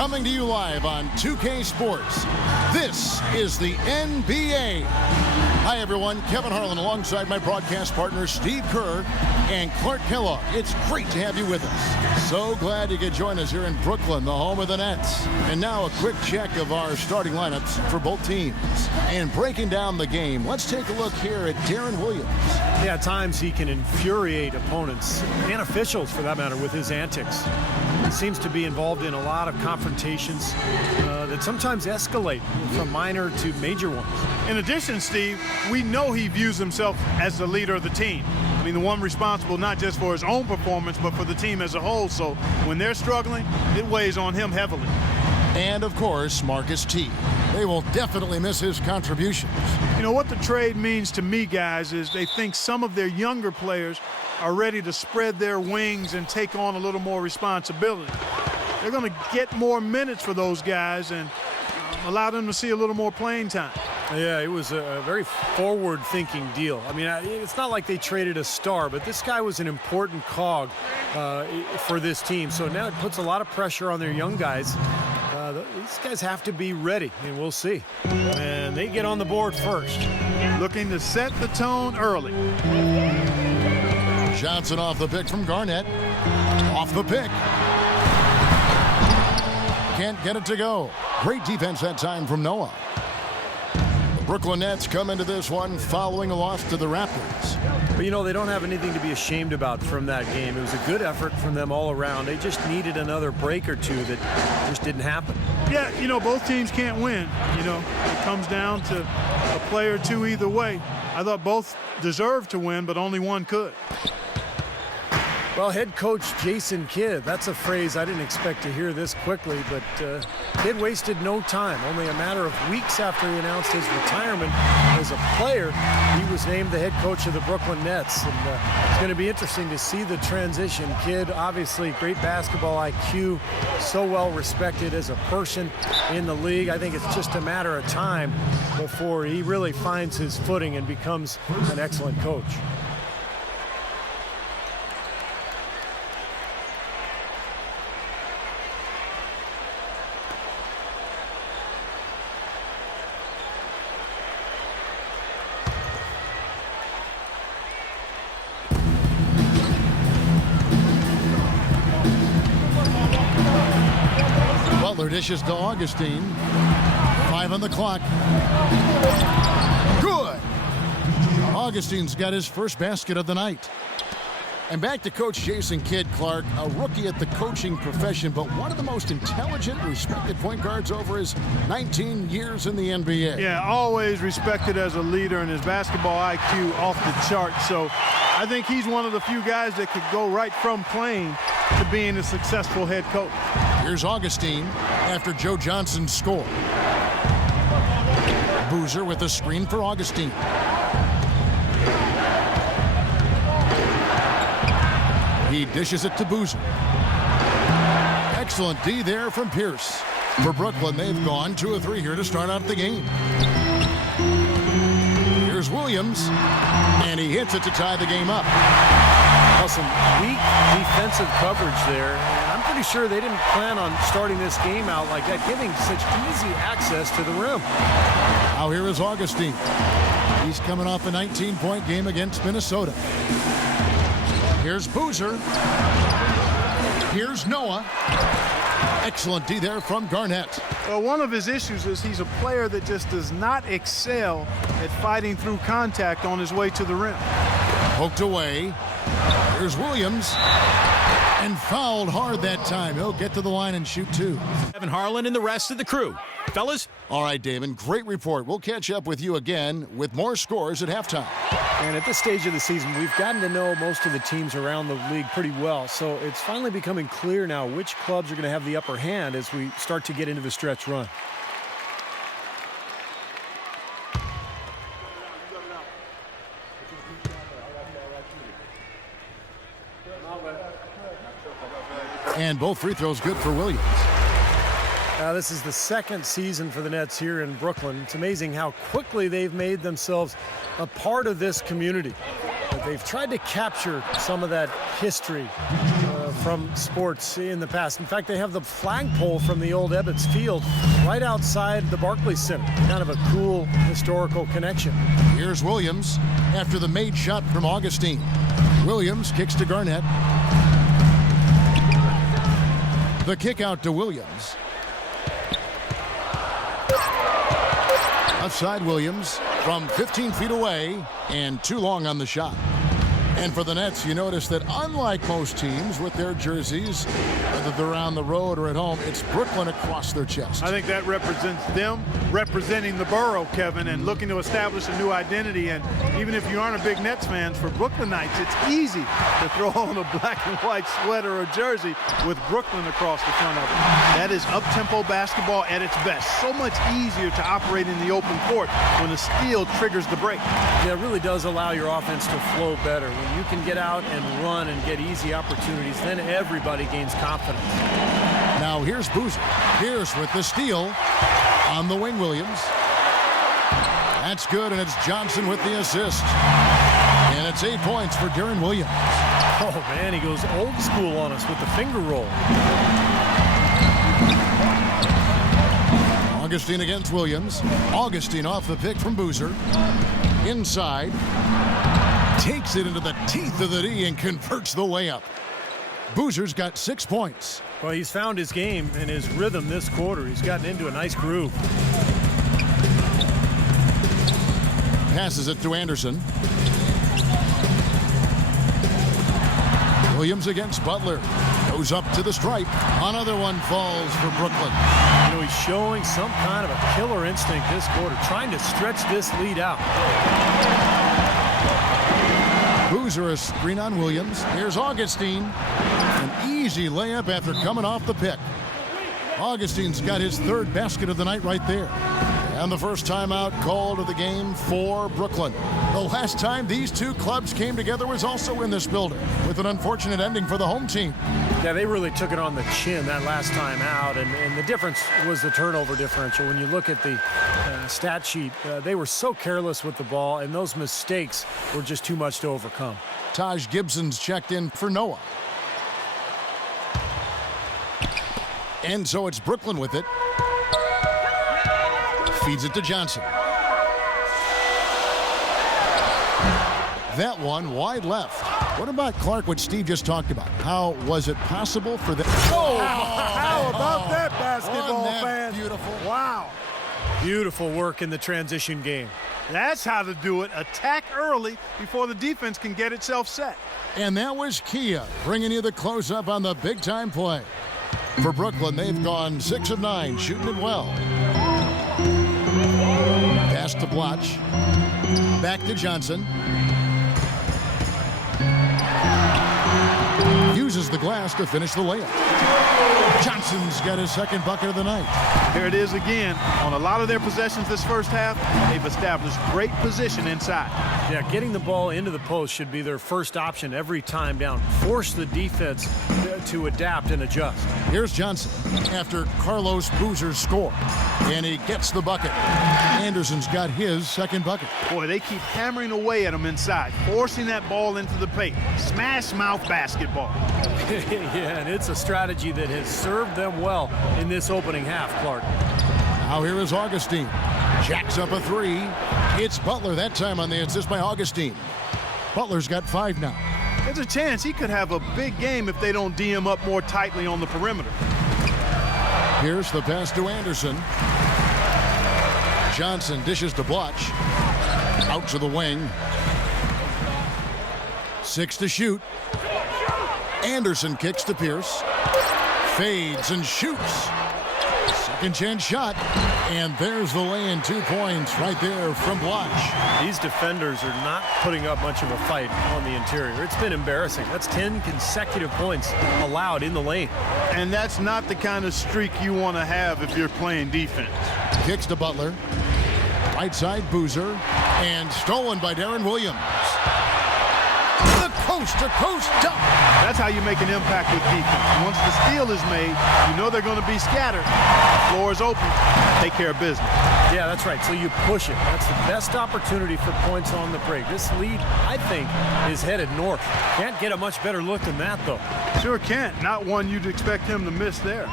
Coming to you live on 2K Sports, this is the NBA. Hi, everyone. Kevin Harlan alongside my broadcast partners Steve Kerr and Clark Kellogg. It's great to have you with us. So glad you could join us here in Brooklyn, the home of the Nets. And now a quick check of our starting lineups for both teams. And breaking down the game, let's take a look here at Darren Williams. Yeah, at times he can infuriate opponents and officials, for that matter, with his antics. He seems to be involved in a lot of confrontations that sometimes escalate from minor to major ones. In addition, Steve, we know he views himself as the leader of the team. I mean, the one responsible not just for his own performance, but for the team as a whole. So when they're struggling, it weighs on him heavily. And, of course, Marcus T. They will definitely miss his contributions. You know, what the trade means to me, guys, is they think some of their younger players are ready to spread their wings and take on a little more responsibility. They're going to get more minutes for those guys and allow them to see a little more playing time. Yeah, it was a very forward-thinking deal. I mean, it's not like they traded a star, but this guy was an important cog for this team. So now it puts a lot of pressure on their young guys. These guys have to be ready, and we'll see. And they get on the board first. Looking to set the tone early. Johnson off the pick from Garnett. Off the pick. Can't get it to go. Great defense that time from Noah. The Brooklyn Nets come into this one following a loss to the Raptors. But, you know, they don't have anything to be ashamed about from that game. It was a good effort from them all around. They just needed another break or two that just didn't happen. Yeah, you know, both teams can't win. You know, it comes down to a play or two either way. I thought both deserved to win, but only one could. Well, head coach Jason Kidd, that's a phrase I didn't expect to hear this quickly, but Kidd wasted no time. Only a matter of weeks after he announced his retirement as a player, he was named the head coach of the Brooklyn Nets. And it's going to be interesting to see the transition. Kidd, obviously, great basketball IQ, so well respected as a person in the league. I think it's just a matter of time before he really finds his footing and becomes an excellent coach. Dishes to Augustine. 5 on the clock. Good. Augustine's got his first basket of the night. And back to Coach Jason Kidd, Clark, a rookie at the coaching profession, but one of the most intelligent, respected point guards over his 19 years in the NBA. Yeah, always respected as a leader, and his basketball IQ off the chart. So I think he's one of the few guys that could go right from playing to being a successful head coach. Here's Augustine after Joe Johnson's score. Boozer with a screen for Augustine. He dishes it to Boozer. Excellent D there from Pierce. For Brooklyn, they've gone 2 of 3 here to start out the game. Here's Williams, and he hits it to tie the game up. Well, some weak defensive coverage there. I'm pretty sure they didn't plan on starting this game out like that, giving such easy access to the rim. Now here is Augustine. He's coming off a 19-point game against Minnesota. Here's Boozer. Here's Noah. Excellent D there from Garnett. Well, one of his issues is he's a player that just does not excel at fighting through contact on his way to the rim. Poked away. Here's Williams. And fouled hard that time. He'll get to the line and shoot 2. Kevin Harlan and the rest of the crew. Fellas? All right, Damon, great report. We'll catch up with you again with more scores at halftime. And at this stage of the season, we've gotten to know most of the teams around the league pretty well. So it's finally becoming clear now which clubs are going to have the upper hand as we start to get into the stretch run. And both free throws good for Williams. This is the second season for the Nets here in Brooklyn. It's amazing how quickly they've made themselves a part of this community. They've tried to capture some of that history of from sports in the past. In fact, they have the flagpole from the old Ebbets Field right outside the Barclays Center. Kind of a cool historical connection. Here's Williams after the made shot from Augustine. Williams kicks to Garnett. The kick out to Williams. Outside Williams from 15 feet away and too long on the shot. And for the Nets, you notice that unlike most teams with their jerseys, whether they're on the road or at home, it's Brooklyn across their chest. I think that represents them representing the borough, Kevin, and looking to establish a new identity. And even if you aren't a big Nets fan, for Brooklynites, it's easy to throw on a black and white sweater or jersey with Brooklyn across the front of it. That is up-tempo basketball at its best. So much easier to operate in the open court when the steal triggers the break. Yeah, it really does allow your offense to flow better. When you can get out and run and get easy opportunities, then everybody gains confidence. Now here's Boozer. Pierce with the steal on the wing. Williams. That's good, and it's Johnson with the assist. And it's 8 points for Deron Williams. Oh, man, he goes old school on us with the finger roll. Augustine against Williams. Augustine off the pick from Boozer. Inside. Takes it into the teeth of the D and converts the layup. Boozer's got 6 points. Well, he's found his game and his rhythm this quarter. He's gotten into a nice groove. Passes it to Anderson. Williams against Butler. Goes up to the stripe. Another one falls for Brooklyn. You know, he's showing some kind of a killer instinct this quarter, trying to stretch this lead out. Boozer a screen on Williams. Here's Augustine. An easy layup after coming off the pick. Augustine's got his third basket of the night right there. And the first timeout called of the game for Brooklyn. The last time these two clubs came together was also in this building, with an unfortunate ending for the home team. Yeah, they really took it on the chin that last time out, and the difference was the turnover differential. When you look at the stat sheet, they were so careless with the ball, and those mistakes were just too much to overcome. Taj Gibson's checked in for Noah. And so it's Brooklyn with it. Feeds it to Johnson. That one wide left. What about Clark, what Steve just talked about? How was it possible for them? Oh, how about that basketball, Wasn't that fan? beautiful? Wow. Beautiful work in the transition game. That's how to do it. Attack early before the defense can get itself set. And that was Kia bringing you the close-up on the big-time play. For Brooklyn, they've gone 6 of 9, shooting it well. Pass to Bloch. Back to Johnson. Uses the glass to finish the layup. Johnson's got his second bucket of the night. Here it is again. On a lot of their possessions this first half, they've established great position inside. Yeah, getting the ball into the post should be their first option every time down. Force the defense to adapt and adjust. Here's Johnson after Carlos Boozer's score. And he gets the bucket. Anderson's got his second bucket. Boy, they keep hammering away at him inside, forcing that ball into the paint. Smash mouth basketball. Yeah, and it's a strategy that has served them well in this opening half, Clark. Now here is Augustine. Jacks up a three. It's Butler that time on the assist by Augustine. Butler's got 5 now. There's a chance he could have a big game if they don't D him up more tightly on the perimeter. Here's the pass to Anderson. Johnson dishes to Bloch. Out to the wing. 6 to shoot. Anderson kicks to Pierce. Fades and shoots. Second chance shot. And there's the lay-in, 2 points right there from Bloch. These defenders are not putting up much of a fight on the interior. It's been embarrassing. That's 10 consecutive points allowed in the lane. And that's not the kind of streak you want to have if you're playing defense. Kicks to Butler. Right side Boozer. And stolen by Deron Williams. The coast-to-coast dunk. That's how you make an impact with defense. Once the steal is made, you know they're going to be scattered. The floor is open. Take care of business. Yeah, that's right. So you push it. That's the best opportunity for points on the break. This lead, I think, is headed north. Can't get a much better look than that, though. Sure can't. Not one you'd expect him to miss there.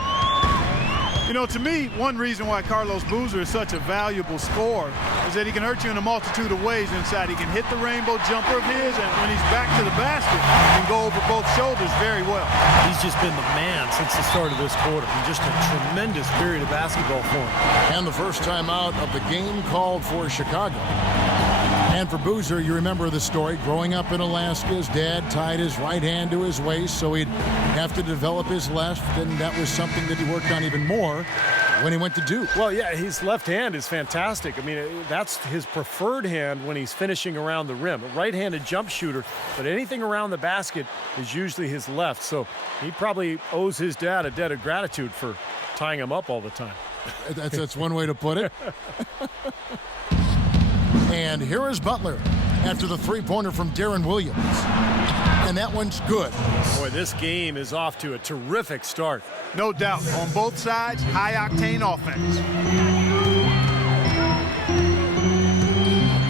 You know, to me, one reason why Carlos Boozer is such a valuable scorer is that he can hurt you in a multitude of ways inside. He can hit the rainbow jumper of his, and when he's back to the basket, he can go over both shoulders very well. He's just been the man since the start of this quarter. Just a tremendous period of basketball for him. And the first time out of the game called for Chicago. And for Boozer, you remember the story. Growing up in Alaska, his dad tied his right hand to his waist, so he'd have to develop his left, and that was something that he worked on even more when he went to Duke. Well, yeah, his left hand is fantastic. I mean, that's his preferred hand when he's finishing around the rim. A right-handed jump shooter, but anything around the basket is usually his left. So he probably owes his dad a debt of gratitude for tying him up all the time. That's one way to put it. And here is Butler after the three-pointer from Darren Williams. And that one's good. Boy, this game is off to a terrific start. No doubt. On both sides, high-octane offense.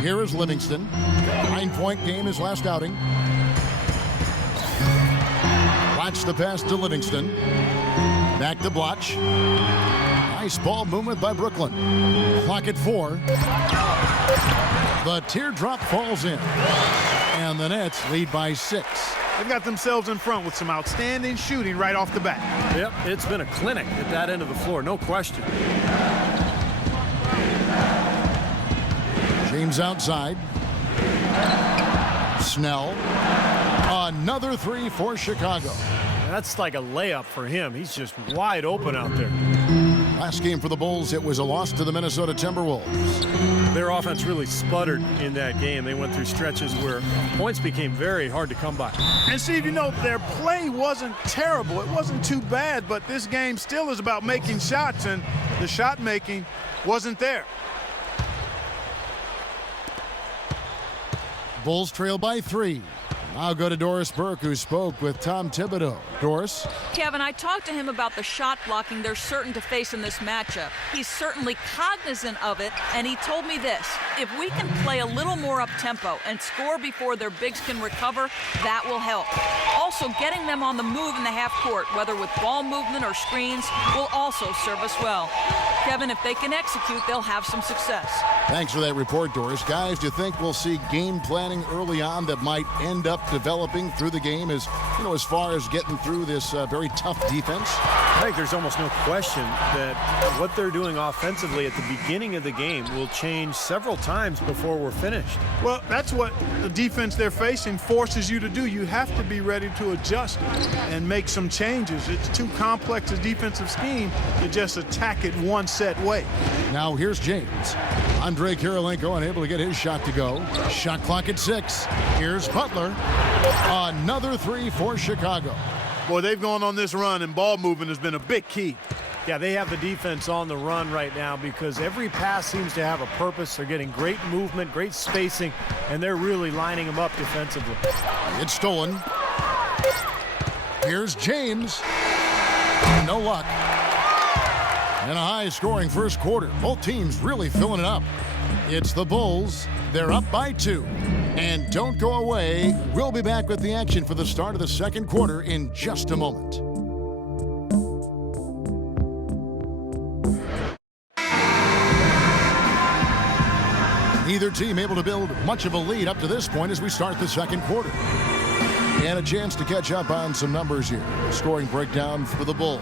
Here is Livingston. 9-point game his last outing. Watch the pass to Livingston. Back to Blotch. Nice ball movement by Brooklyn. Clock at 4. The teardrop falls in. And the Nets lead by 6. They've got themselves in front with some outstanding shooting right off the bat. Yep, it's been a clinic at that end of the floor, no question. James outside. Snell. Another three for Chicago. That's like a layup for him. He's just wide open out there. Last game for the Bulls, it was a loss to the Minnesota Timberwolves. Their offense really sputtered in that game. They went through stretches where points became very hard to come by. And Steve, you know, their play wasn't terrible. It wasn't too bad, but this game still is about making shots, and the shot making wasn't there. Bulls trail by 3. I'll go to Doris Burke, who spoke with Tom Thibodeau. Doris? Kevin, I talked to him about the shot blocking they're certain to face in this matchup. He's certainly cognizant of it, and he told me this: if we can play a little more up-tempo and score before their bigs can recover, that will help. Also, getting them on the move in the half court, whether with ball movement or screens, will also serve us well. Kevin, if they can execute, they'll have some success. Thanks for that report, Doris. Guys, do you think we'll see game planning early on that might end up developing through the game as far as getting through this very tough defense? I think there's almost no question that what they're doing offensively at the beginning of the game will change several times before we're finished. Well, that's what the defense they're facing forces you to do. You have to be ready to adjust and make some changes. It's too complex a defensive scheme to just attack it one set way. Now here's James. Andre Kirilenko unable to get his shot to go. Shot clock at 6. Here's Butler. Another three for Chicago. Boy, they've gone on this run, and ball movement has been a big key. Yeah, they have the defense on the run right now because every pass seems to have a purpose. They're getting great movement, great spacing, and they're really lining them up defensively. It's stolen. Here's James. No luck. And a high-scoring first quarter. Both teams really filling it up. It's the Bulls. They're up by 2. And don't go away. We'll be back with the action for the start of the second quarter in just a moment. Neither team able to build much of a lead up to this point as we start the second quarter. And a chance to catch up on some numbers here. Scoring breakdown for the Bulls.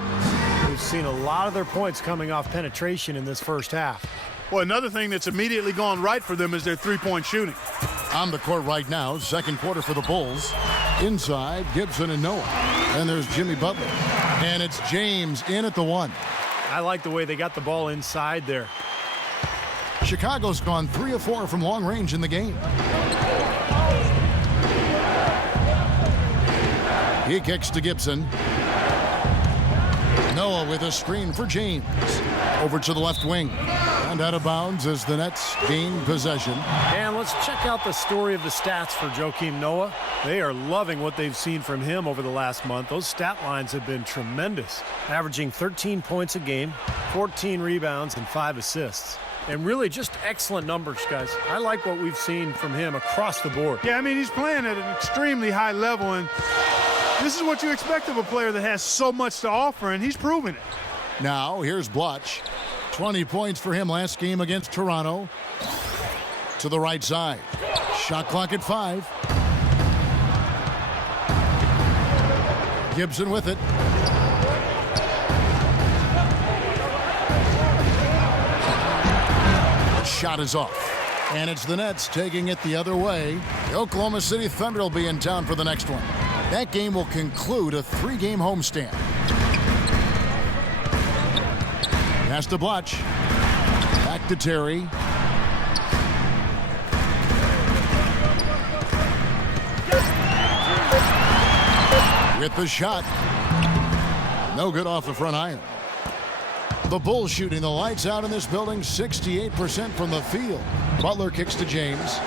We've seen a lot of their points coming off penetration in this first half. Well, another thing that's immediately gone right for them is their three-point shooting. On the court right now, second quarter for the Bulls. Inside, Gibson and Noah. And there's Jimmy Butler. And it's James in at the 1. I like the way they got the ball inside there. Chicago's gone 3 of 4 from long range in the game. He kicks to Gibson. No Noah with a screen for James. Over to the left wing. And out of bounds as the Nets gain possession. And let's check out the story of the stats for Joakim Noah. They are loving what they've seen from him over the last month. Those stat lines have been tremendous. Averaging 13 points a game, 14 rebounds, and 5 assists. And really just excellent numbers, guys. I like what we've seen from him across the board. Yeah, I mean, he's playing at an extremely high level, and this is what you expect of a player that has so much to offer, and he's proven it. Now, here's Blotch. 20 points for him last game against Toronto. To the right side. Shot clock at 5. Gibson with it. Shot is off. And it's the Nets taking it the other way. The Oklahoma City Thunder will be in town for the next one. That game will conclude a 3-game homestand. Pass to Blotch. Back to Terry. With the shot. No good off the front iron. The Bulls shooting the lights out in this building, 68% from the field. Butler kicks to James.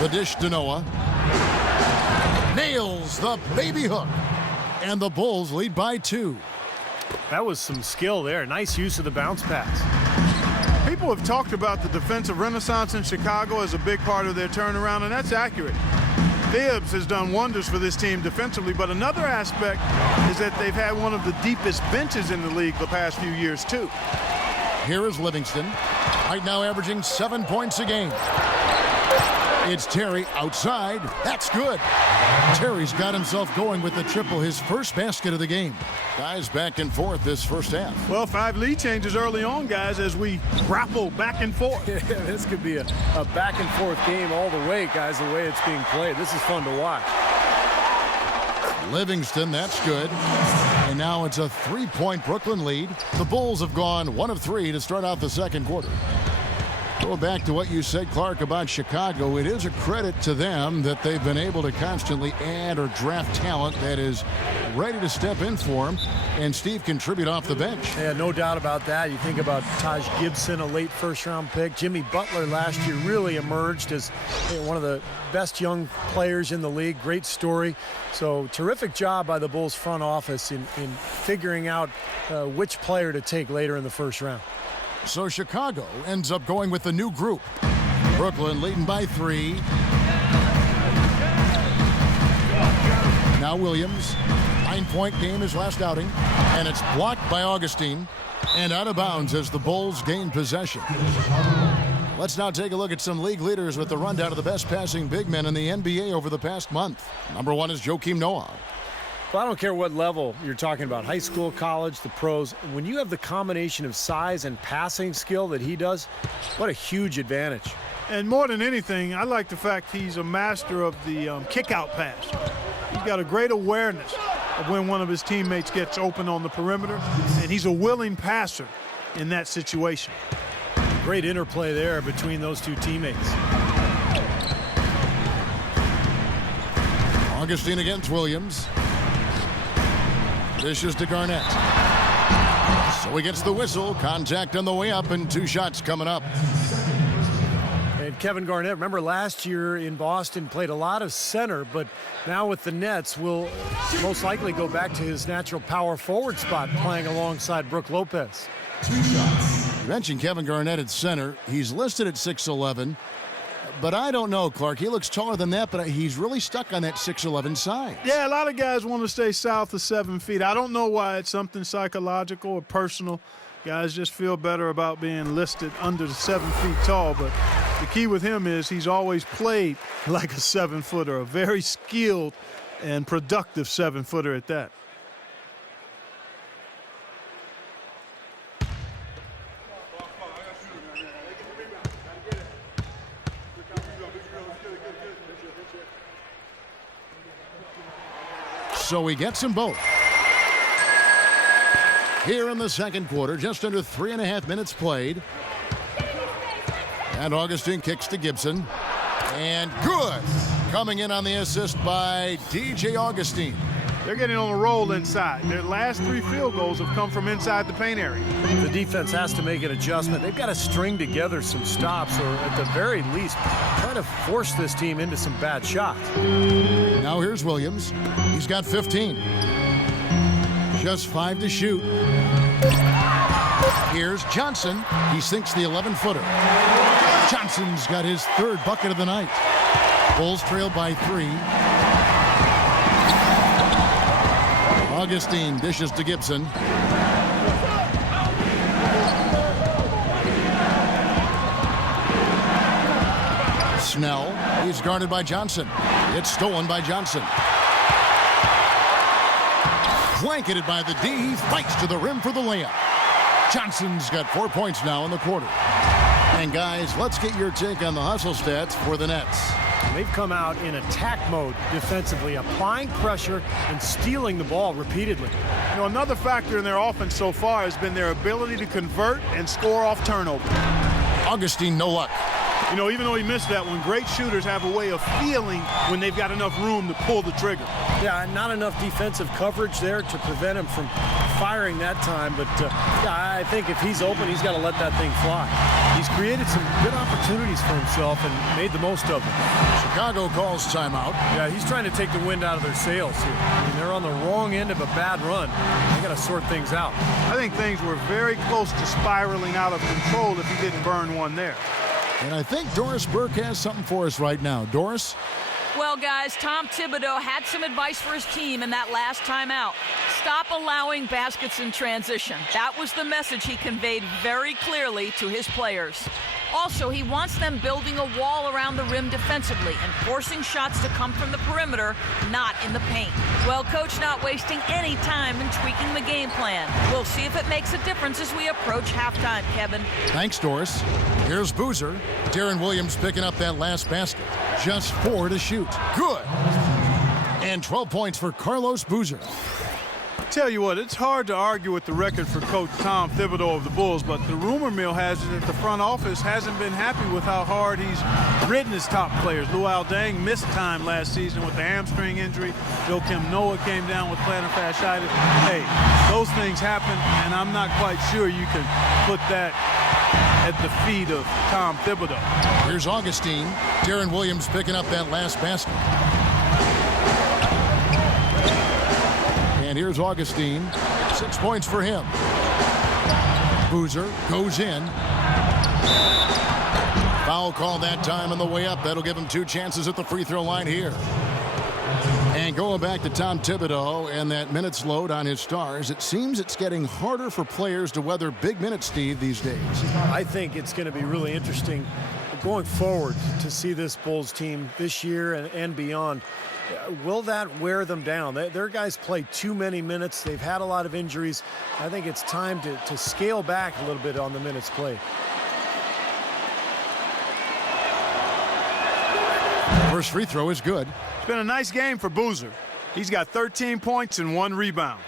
The dish to Noah. Nails the baby hook. And the Bulls lead by 2. That was some skill there. Nice use of the bounce pass. People have talked about the defensive renaissance in Chicago as a big part of their turnaround, and that's accurate. Bibbs has done wonders for this team defensively, but another aspect is that they've had one of the deepest benches in the league the past few years, too. Here is Livingston, right now averaging 7 points a game. It's Terry outside. That's good. Terry's got himself going with the triple, his first basket of the game. Guys back and forth this first half. Well, 5 lead changes early on, guys, as we grapple back and forth. Yeah, this could be a back and forth game all the way, guys, the way it's being played. This is fun to watch. Livingston, that's good. And now it's a 3-point Brooklyn lead. The Bulls have gone 1 of 3 to start out the second quarter. Go back to what you said, Clark, about Chicago. It is a credit to them that they've been able to constantly add or draft talent that is ready to step in for them and, Steve, contribute off the bench. Yeah, no doubt about that. You think about Taj Gibson, a late first-round pick. Jimmy Butler last year really emerged as one of the best young players in the league. Great story. So terrific job by the Bulls front office in figuring out which player to take later in the first round. So Chicago ends up going with the new group. Brooklyn leading by 3. Now Williams. 9-point game his last outing. And it's blocked by Augustine. And out of bounds as the Bulls gain possession. Let's now take a look at some league leaders with the rundown of the best passing big men in the NBA over the past month. Number 1 is Joakim Noah. Well, I don't care what level you're talking about, high school, college, the pros. When you have the combination of size and passing skill that he does, what a huge advantage. And more than anything, I like the fact he's a master of the kick-out pass. He's got a great awareness of when one of his teammates gets open on the perimeter, and he's a willing passer in that situation. Great interplay there between those two teammates. Augustine against Williams. Dishes to Garnett. So he gets the whistle. Contact on the way up and 2 shots coming up. And Kevin Garnett, remember last year in Boston, played a lot of center, but now with the Nets will most likely go back to his natural power forward spot, playing alongside Brook Lopez. 2 shots. You mentioned Kevin Garnett at center. He's listed at 6'11". But I don't know, Clark. He looks taller than that, but he's really stuck on that 6'11" size. Yeah, a lot of guys want to stay south of 7 feet. I don't know why. It's something psychological or personal. Guys just feel better about being listed under the 7 feet tall. But the key with him is he's always played like a 7-footer, a very skilled and productive 7-footer at that. So he gets them both. Here in the second quarter, just under 3.5 minutes played. And Augustine kicks to Gibson. And good. Coming in on the assist by DJ Augustine. They're getting on a roll inside. Their last 3 field goals have come from inside the paint area. The defense has to make an adjustment. They've got to string together some stops, or at the very least, try to force this team into some bad shots. Now here's Williams. He's got 15. Just 5 to shoot. Here's Johnson. He sinks the 11-footer. Johnson's got his 3rd bucket of the night. Bulls trail by 3. Augustine dishes to Gibson. Snell. He's guarded by Johnson. It's stolen by Johnson. Blanketed by the D. He fights to the rim for the layup. Johnson's got 4 points now in the quarter. And guys, let's get your take on the hustle stats for the Nets. They've come out in attack mode defensively, applying pressure and stealing the ball repeatedly. You know, another factor in their offense so far has been their ability to convert and score off turnover. Augustine, no luck. You know, even though he missed that one, great shooters have a way of feeling when they've got enough room to pull the trigger. Yeah, not enough defensive coverage there to prevent him from firing that time, but yeah, I think if he's open, he's got to let that thing fly. He's created some good opportunities for himself and made the most of them. Chicago calls timeout. Yeah, he's trying to take the wind out of their sails here. I mean, they're on the wrong end of a bad run. They got to sort things out. I think things were very close to spiraling out of control if he didn't burn one there. And I think Doris Burke has something for us right now. Doris? Well, guys, Tom Thibodeau had some advice for his team in that last timeout. Stop allowing baskets in transition. That was the message he conveyed very clearly to his players. Also, he wants them building a wall around the rim defensively and forcing shots to come from the perimeter, not in the paint. Well, Coach not wasting any time in tweaking the game plan. We'll see if it makes a difference as we approach halftime, Kevin. Thanks, Doris. Here's Boozer. Darren Williams picking up that last basket. Just 4 to shoot. Good. And 12 points for Carlos Boozer. Tell you what, it's hard to argue with the record for Coach Tom Thibodeau of the Bulls, but the rumor mill has it that the front office hasn't been happy with how hard he's ridden his top players. Luol Deng missed time last season with the hamstring injury. Joakim Noah came down with plantar fasciitis. Hey, those things happen, and I'm not quite sure you can put that at the feet of Tom Thibodeau. Here's Augustine. Darren Williams picking up that last basket. And here's Augustine. 6 points for him. Boozer goes in. Foul call that time on the way up. That'll give him 2 chances at the free throw line here. And going back to Tom Thibodeau and that minutes load on his stars, it seems it's getting harder for players to weather big minutes, Steve, these days. I think it's going to be really interesting going forward to see this Bulls team this year and beyond. Will that wear them down? Their guys play too many minutes. They've had a lot of injuries. I think it's time to scale back a little bit on the minutes played. First free throw is good. It's been a nice game for Boozer. He's got 13 points and 1 rebound.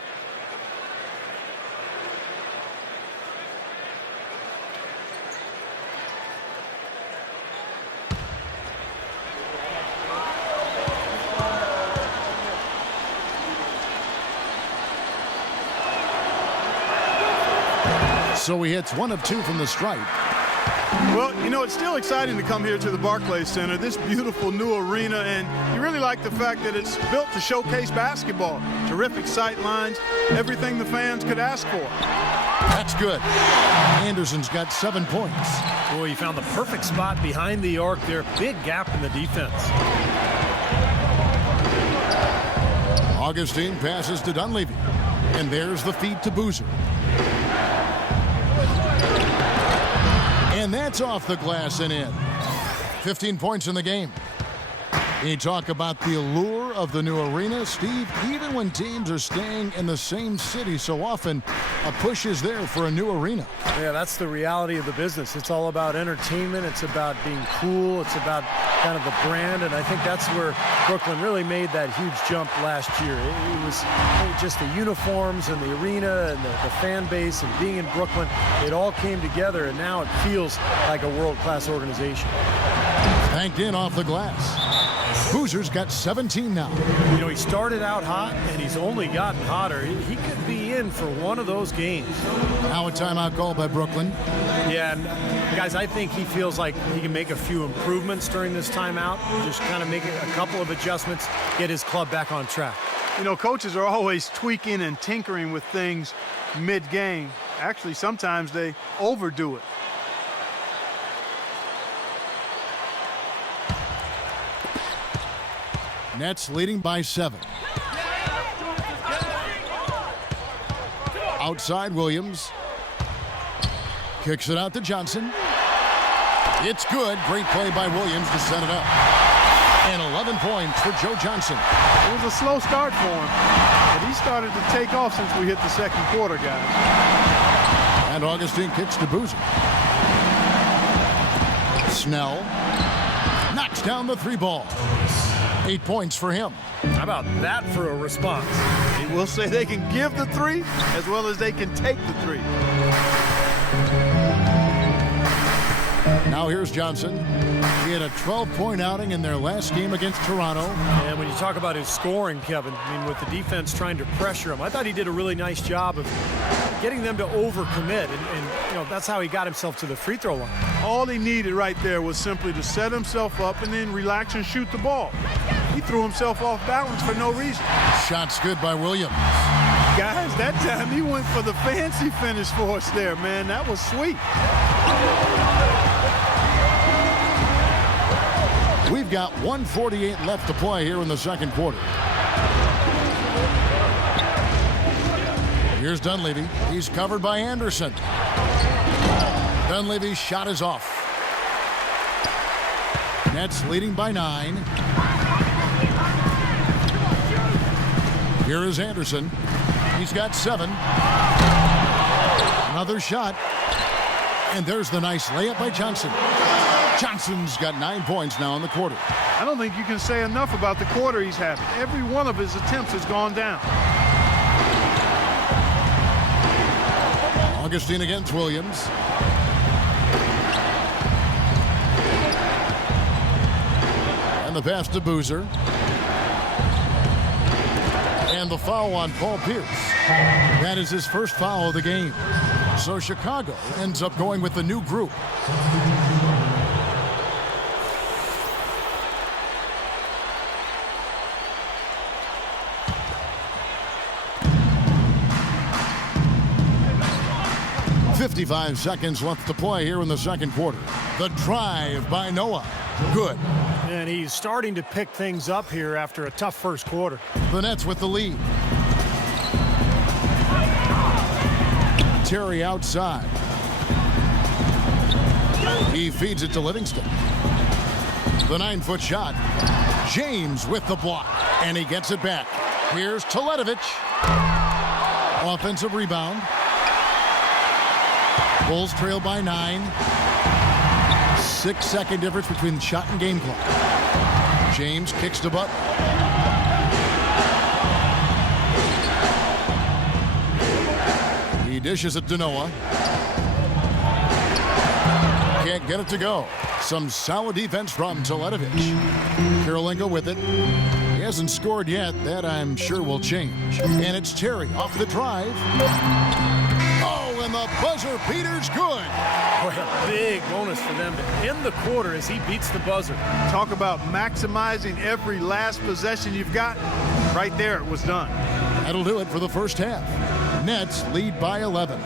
So he hits 1 of 2 from the stripe. Well, you know, it's still exciting to come here to the Barclays Center, this beautiful new arena, and you really like the fact that it's built to showcase basketball. Terrific sight lines, everything the fans could ask for. That's good. Anderson's got 7 points. Boy, he found the perfect spot behind the arc there. Big gap in the defense. Augustine passes to Dunleavy. And there's the feed to Boozer. And that's off the glass and in. 15 points in the game. You talk about the allure of the new arena, Steve. Even when teams are staying in the same city so often, a push is there for a new arena. Yeah, that's the reality of the business. It's all about entertainment. It's about being cool. It's about kind of the brand, and I think that's where Brooklyn really made that huge jump last year. It was just the uniforms and the arena and the fan base and being in Brooklyn. It all came together, and now it feels like a world-class organization. Banked in off the glass. Boozer's got 17 now. You know, he started out hot, and he's only gotten hotter. He could be in for one of those games. Now a timeout call by Brooklyn. Yeah, and guys, I think he feels like he can make a few improvements during this timeout. Just kind of make a couple of adjustments, get his club back on track. You know, coaches are always tweaking and tinkering with things mid-game. Actually, sometimes they overdo it. Nets leading by 7. Outside Williams. Kicks it out to Johnson. It's good. Great play by Williams to set it up. And 11 points for Joe Johnson. It was a slow start for him, but he started to take off since we hit the second quarter, guys. And Augustine kicks to Boozer. Snell knocks down the 3 ball. 8 points for him. How about that for a response? We'll say they can give the 3 as well as they can take the 3. Now here's Johnson. He had a 12-point outing in their last game against Toronto. And when you talk about his scoring, Kevin, I mean, with the defense trying to pressure him, I thought he did a really nice job of getting them to overcommit, and you know, that's how he got himself to the free throw line. All he needed right there was simply to set himself up and then relax and shoot the ball. He threw himself off balance for no reason. Shots good by Williams. Guys, that time he went for the fancy finish for us there, man. That was sweet. We've got 1:48 left to play here in the second quarter. Here's Dunleavy. He's covered by Anderson. Dunleavy's shot is off. Nets leading by 9. Here is Anderson. He's got 7. Another shot. And there's the nice layup by Johnson. Johnson's got 9 points now in the quarter. I don't think you can say enough about the quarter he's having. Every one of his attempts has gone down. Augustine against Williams. And the pass to Boozer. And the foul on Paul Pierce. That is his first foul of the game. So Chicago ends up going with the new group. .55 seconds left to play here in the second quarter. The drive by Noah. Good. And he's starting to pick things up here after a tough first quarter. The Nets with the lead. Terry outside. He feeds it to Livingston. The 9-foot shot. James with the block. And he gets it back. Here's Teletovic. Offensive rebound. Bulls trail by 9. 6-second difference between the shot and game clock. James kicks to Butler. He dishes it to Noah. Can't get it to go. Some solid defense from Teletovic. Karolinko with it. He hasn't scored yet. That I'm sure will change. And it's Terry off the drive. And the buzzer beater's good. Boy, a big bonus for them to end the quarter as he beats the buzzer. Talk about maximizing every last possession you've got. Right there, it was done. That'll do it for the first half. Nets lead by 11.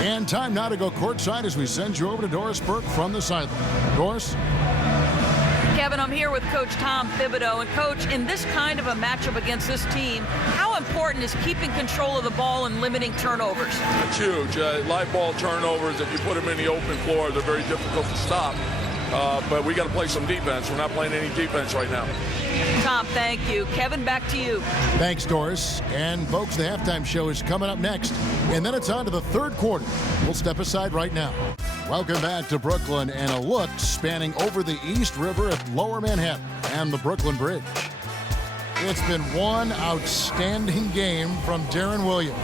And time now to go courtside as we send you over to Doris Burke from the sideline. Doris? Kevin, I'm here with Coach Tom Thibodeau. And, Coach, in this kind of a matchup against this team, how important is keeping control of the ball and limiting turnovers? It's huge. Live ball turnovers, if you put them in the open floor, they're very difficult to stop. But we got to play some defense. We're not playing any defense right now. Tom, thank you. Kevin, back to you. Thanks, Doris. And, folks, the halftime show is coming up next. And then it's on to the third quarter. We'll step aside right now. Welcome back to Brooklyn and a look spanning over the East River at Lower Manhattan and the Brooklyn Bridge. It's been one outstanding game from Darren Williams.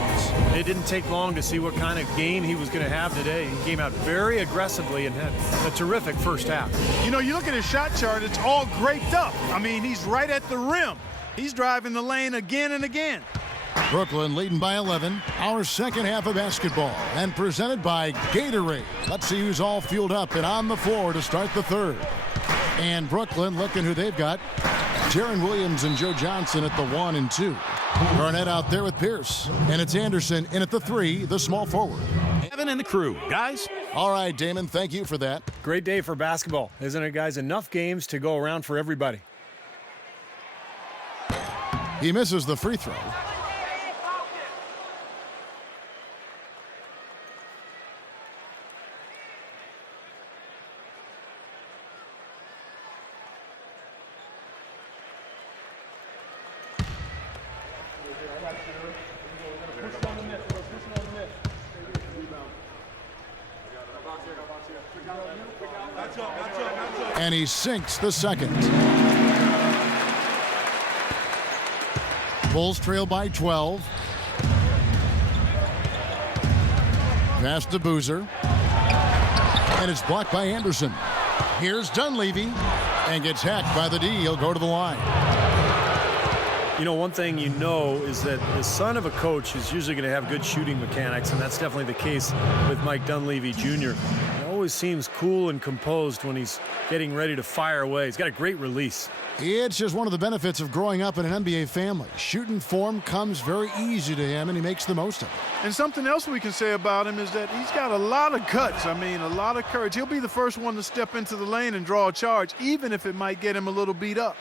It didn't take long to see what kind of game he was going to have today. He came out very aggressively and had a terrific first half. You know, you look at his shot chart, it's all graped up. I mean, he's right at the rim. He's driving the lane again and again. Brooklyn leading by 11. Our second half of basketball and presented by Gatorade. Let's see who's all fueled up and on the floor to start the third. And Brooklyn, looking who they've got. Darren Williams and Joe Johnson at the 1 and 2. Garnett out there with Pierce. And it's Anderson in at the 3, the small forward. Evan and the crew. Guys? All right, Damon, thank you for that. Great day for basketball, isn't it, guys? Enough games to go around for everybody. He misses the free throw. And he sinks the second. Bulls trail by 12. Pass to Boozer. And it's blocked by Anderson. Here's Dunleavy. And gets hacked by the D. He'll go to the line. You know, one thing you know is that the son of a coach is usually going to have good shooting mechanics, and that's definitely the case with Mike Dunleavy Jr. He always seems cool and composed when he's getting ready to fire away. He's got a great release. It's just one of the benefits of growing up in an NBA family. Shooting form comes very easy to him, and he makes the most of it. And something else we can say about him is that he's got a lot of guts. I mean, a lot of courage. He'll be the first one to step into the lane and draw a charge, even if it might get him a little beat up.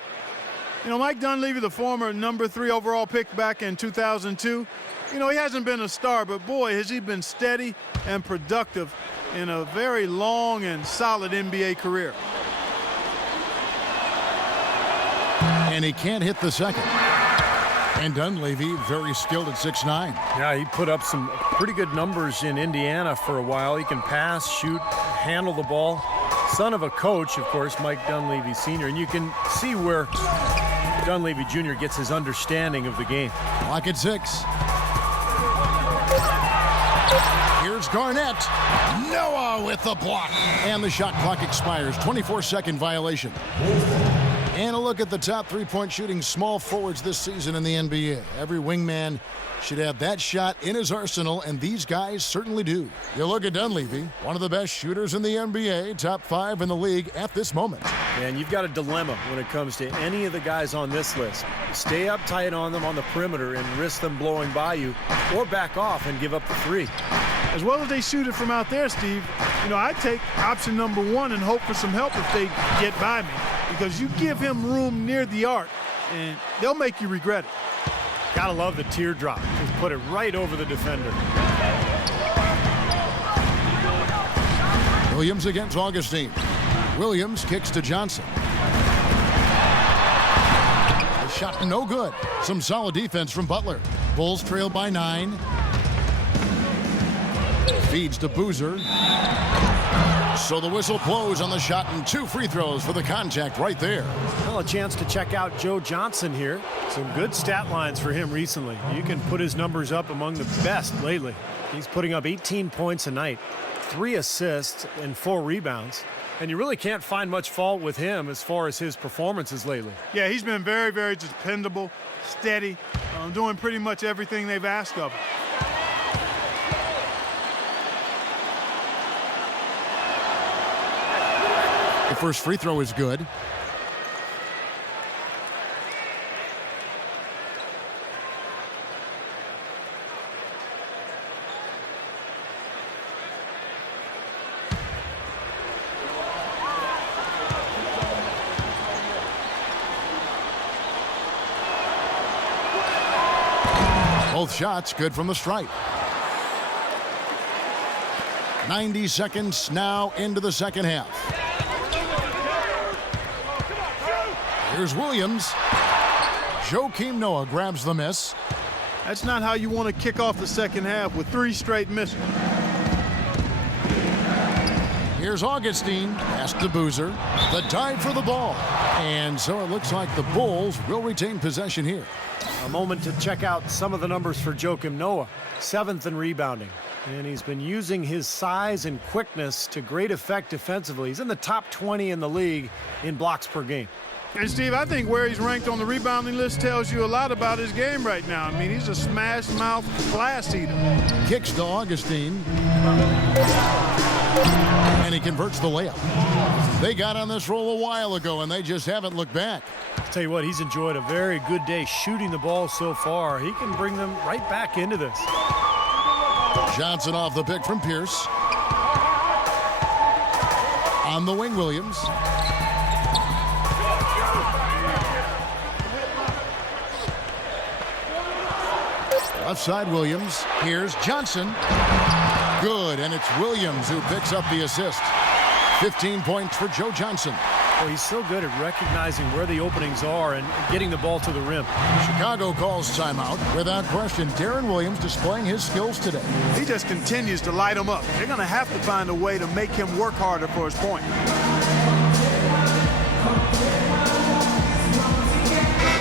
You know, Mike Dunleavy, the former number 3 overall pick back in 2002, you know, he hasn't been a star, but boy, has he been steady and productive in a very long and solid NBA career. And he can't hit the second. And Dunleavy, very skilled at 6'9". Yeah, he put up some pretty good numbers in Indiana for a while. He can pass, shoot, handle the ball. Son of a coach, of course, Mike Dunleavy Sr. And you can see where Dunleavy Jr. gets his understanding of the game. Clock at 6. Here's Garnett. Noah with the block. And the shot clock expires. 24-second violation. And a look at the top three-point shooting small forwards this season in the NBA. Every wingman should have that shot in his arsenal, and these guys certainly do. You look at Dunleavy, one of the best shooters in the NBA, top 5 in the league at this moment. And you've got a dilemma when it comes to any of the guys on this list. Stay up tight on them on the perimeter and risk them blowing by you, or back off and give up the 3. As well as they shoot it from out there, Steve, you know, I take option number 1 and hope for some help if they get by me, because you give him room near the arc, and they'll make you regret it. Gotta love the teardrop. Just put it right over the defender. Williams against Augustine. Williams kicks to Johnson. The shot no good. Some solid defense from Butler. Bulls trail by 9. Feeds to Boozer. So the whistle blows on the shot and 2 free throws for the contact right there. Well, a chance to check out Joe Johnson here. Some good stat lines for him recently. You can put his numbers up among the best lately. He's putting up 18 points a night, 3 assists and 4 rebounds. And you really can't find much fault with him as far as his performances lately. Yeah, he's been very, very dependable, steady, doing pretty much everything they've asked of him. The first free throw is good. Both shots good from the stripe. 90 seconds now into the second half. Here's Williams. Joakim Noah grabs the miss. That's not how you want to kick off the second half with 3 straight misses. Here's Augustine. Pass to Boozer. The dive for the ball. And so it looks like the Bulls will retain possession here. A moment to check out some of the numbers for Joakim Noah. 7th in rebounding. And he's been using his size and quickness to great effect defensively. He's in the top 20 in the league in blocks per game. And, Steve, I think where he's ranked on the rebounding list tells you a lot about his game right now. I mean, he's a smash-mouth class eater. Kicks to Augustine. And he converts the layup. They got on this roll a while ago, and they just haven't looked back. I'll tell you what, he's enjoyed a very good day shooting the ball so far. He can bring them right back into this. Johnson off the pick from Pierce. On the wing, Williams. Left side, Williams. Here's Johnson. Good, and it's Williams who picks up the assist. 15 points for Joe Johnson. Well, he's so good at recognizing where the openings are and getting the ball to the rim. Chicago calls timeout. Without question, Deron Williams displaying his skills today. He just continues to light him up. They're going to have to find a way to make him work harder for his point.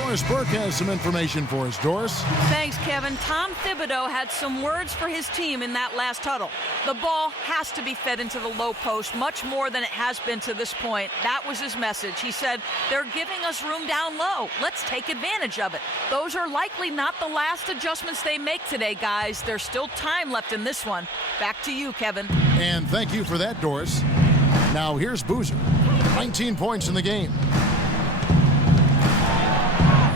Doris Burke has some information for us. Doris? Thanks, Kevin. Tom Thibodeau had some words for his team in that last huddle. The ball has to be fed into the low post much more than it has been to this point. That was his message. He said, they're giving us room down low. Let's take advantage of it. Those are likely not the last adjustments they make today, guys. There's still time left in this one. Back to you, Kevin. And thank you for that, Doris. Now here's Boozer. 19 points in the game.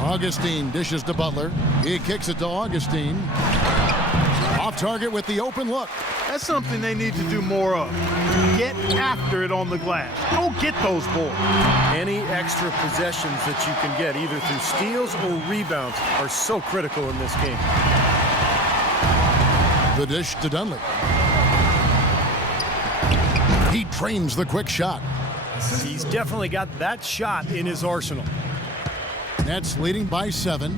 Augustine dishes to Butler. He kicks it to Augustine. Off target with the open look. That's something they need to do more of. Get after it on the glass. Go get those balls. Any extra possessions that you can get, either through steals or rebounds, are so critical in this game. The dish to Dunley. He trains the quick shot. He's definitely got that shot in his arsenal. Nets leading by 7.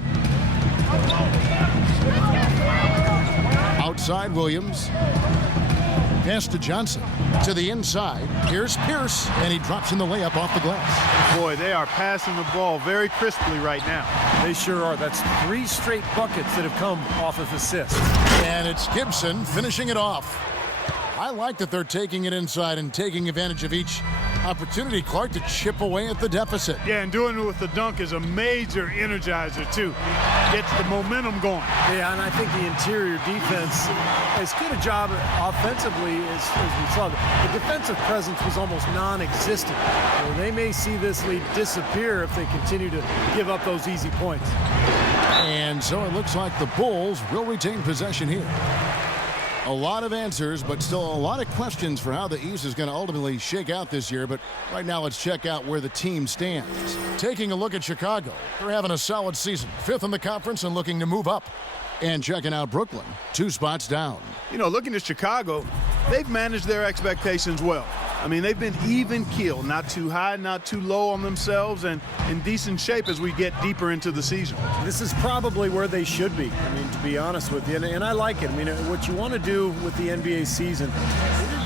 Outside Williams. Pass to Johnson. To the inside. Here's Pierce. And he drops in the layup off the glass. Boy, they are passing the ball very crisply right now. They sure are. That's 3 straight buckets that have come off of assists. And it's Gibson finishing it off. I like that they're taking it inside and taking advantage of each opportunity, Clark, to chip away at the deficit. Yeah, and doing it with the dunk is a major energizer, too. Gets the momentum going. Yeah, and I think the interior defense, as good a job offensively as we saw. The defensive presence was almost non-existent. Well, they may see this lead disappear if they continue to give up those easy points. And so it looks like the Bulls will retain possession here. A lot of answers, but still a lot of questions for how the East is going to ultimately shake out this year. But right now, let's check out where the team stands. Taking a look at Chicago, they're having a solid season. 5th in the conference and looking to move up. And checking out Brooklyn, 2 spots down. You know, looking at Chicago, they've managed their expectations well. I mean, they've been even keeled, not too high, not too low on themselves, and in decent shape as we get deeper into the season. This is probably where they should be, I mean, to be honest with you. And I like it. I mean, what you want to do with the NBA season,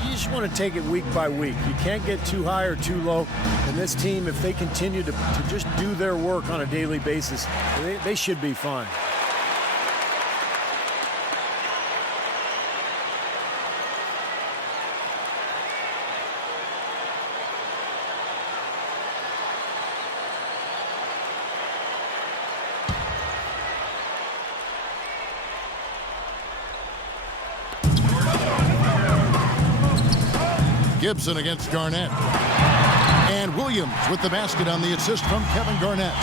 you just want to take it week by week. You can't get too high or too low. And this team, if they continue to just do their work on a daily basis, they should be fine. Gibson against Garnett. And Williams with the basket on the assist from Kevin Garnett.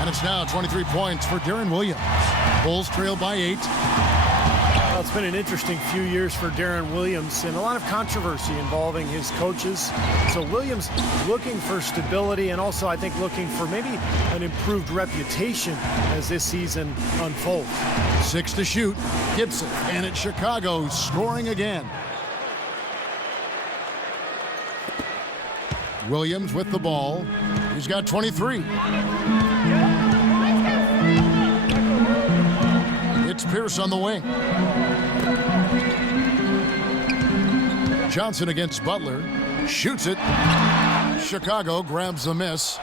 And it's now 23 points for Deron Williams. Bulls trail by 8. Well, it's been an interesting few years for Deron Williams and a lot of controversy involving his coaches. So Williams looking for stability and also, I think, looking for maybe an improved reputation as this season unfolds. 6 to shoot. Gibson. And it's Chicago scoring again. Williams with the ball. He's got 23. It's Pierce on the wing. Johnson against Butler. Shoots it. Chicago grabs the miss.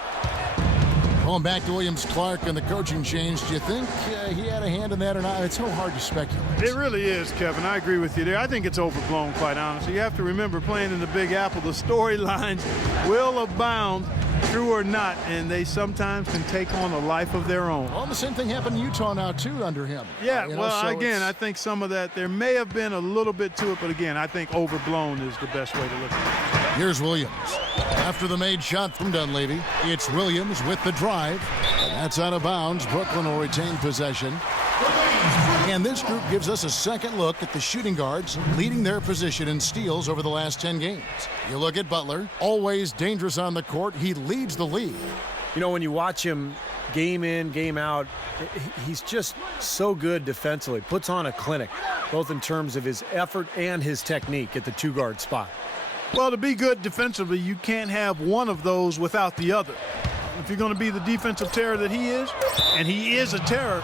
Going back to Williams-Clark and the coaching change. Do you think he had a hand in that or not? It's so hard to speculate. It really is, Kevin. I agree with you there. I think it's overblown, quite honestly. You have to remember, playing in the Big Apple, the storylines will abound, true or not, and they sometimes can take on a life of their own. Well, the same thing happened in Utah now, too, under him. Yeah, again, I think some of that, there may have been a little bit to it, but again, I think overblown is the best way to look at it. Here's Williams. After the made shot from Dunleavy, it's Williams with the drive. And that's out of bounds. Brooklyn will retain possession. And this group gives us a second look at the shooting guards leading their position in steals over the last 10 games. You look at Butler, always dangerous on the court. He leads the league. You know, when you watch him game in, game out, he's just so good defensively. Puts on a clinic, both in terms of his effort and his technique at the two-guard spot. Well, to be good defensively, you can't have one of those without the other. If you're going to be the defensive terror that he is, and he is a terror,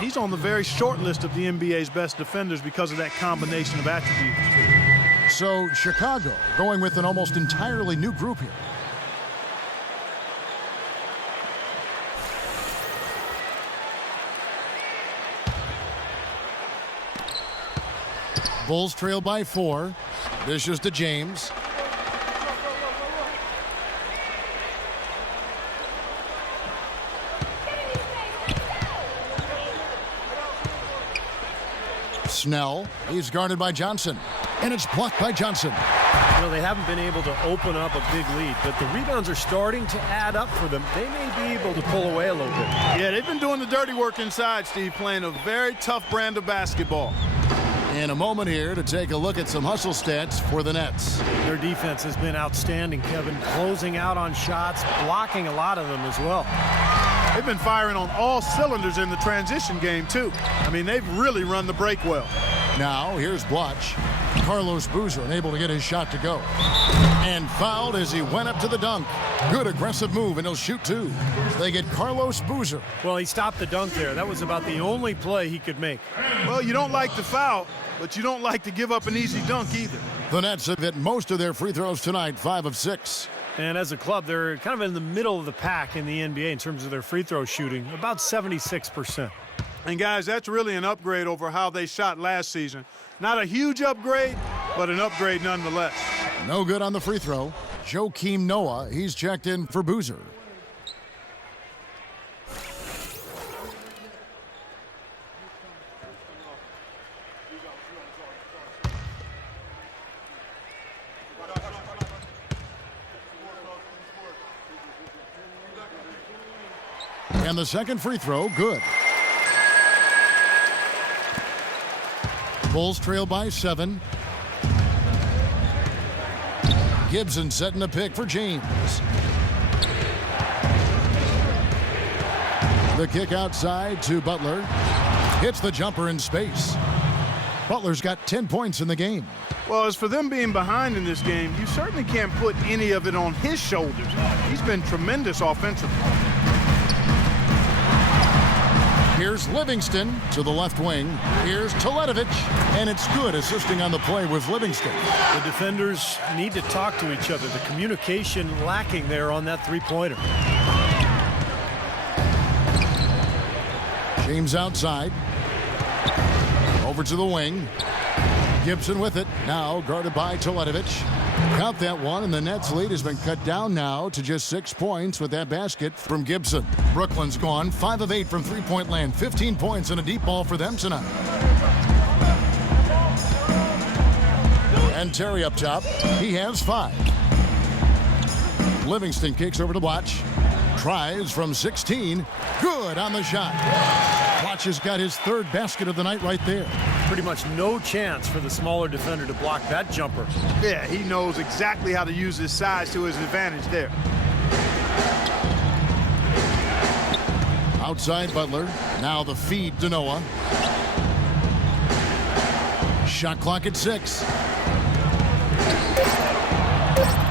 he's on the very short list of the NBA's best defenders because of that combination of attributes. So Chicago going with an almost entirely new group here. Bulls trail by 4. This is to James. Snell, he's guarded by Johnson, and it's blocked by Johnson. You know, they haven't been able to open up a big lead, but the rebounds are starting to add up for them. They may be able to pull away a little bit. Yeah, they've been doing the dirty work inside, Steve, playing a very tough brand of basketball. In a moment here to take a look at some hustle stats for the Nets. Their defense has been outstanding, Kevin. Closing out on shots, blocking a lot of them as well. They've been firing on all cylinders in the transition game, too. I mean, they've really run the break well. Now, here's Blotch. Carlos Boozer unable to get his shot to go. And fouled as he went up to the dunk. Good aggressive move, and he'll shoot 2. They get Carlos Boozer. Well, he stopped the dunk there. That was about the only play he could make. Well, you don't like the foul, but you don't like to give up an easy dunk either. The Nets have hit most of their free throws tonight, 5 of 6. And as a club, they're kind of in the middle of the pack in the NBA in terms of their free throw shooting, about 76%. And guys, that's really an upgrade over how they shot last season. Not a huge upgrade, but an upgrade nonetheless. No good on the free throw. Joakim Noah, he's checked in for Boozer. And the second free throw, good. Bulls trail by 7. Gibson setting the pick for James. The kick outside to Butler. Hits the jumper in space. Butler's got 10 points in the game. Well, as for them being behind in this game, you certainly can't put any of it on his shoulders. He's been tremendous offensively. Here's Livingston to the left wing. Here's Teletovic, and it's good assisting on the play with Livingston. The defenders need to talk to each other. The communication lacking there on that three-pointer. James outside. Over to the wing. Gibson with it. Now guarded by Teletovic. Count that one, and the Nets' lead has been cut down now to just 6 points with that basket from Gibson. Brooklyn's gone 5 of 8 from three-point land. 15 points and a deep ball for them tonight. And Terry up top. He has 5. Livingston kicks over to Blotch. Tries from 16. Good on the shot. Blotch has got his 3rd basket of the night right there. Pretty much no chance for the smaller defender to block that jumper. Yeah, he knows exactly how to use his size to his advantage there. Outside Butler. Now the feed to Noah. Shot clock at 6.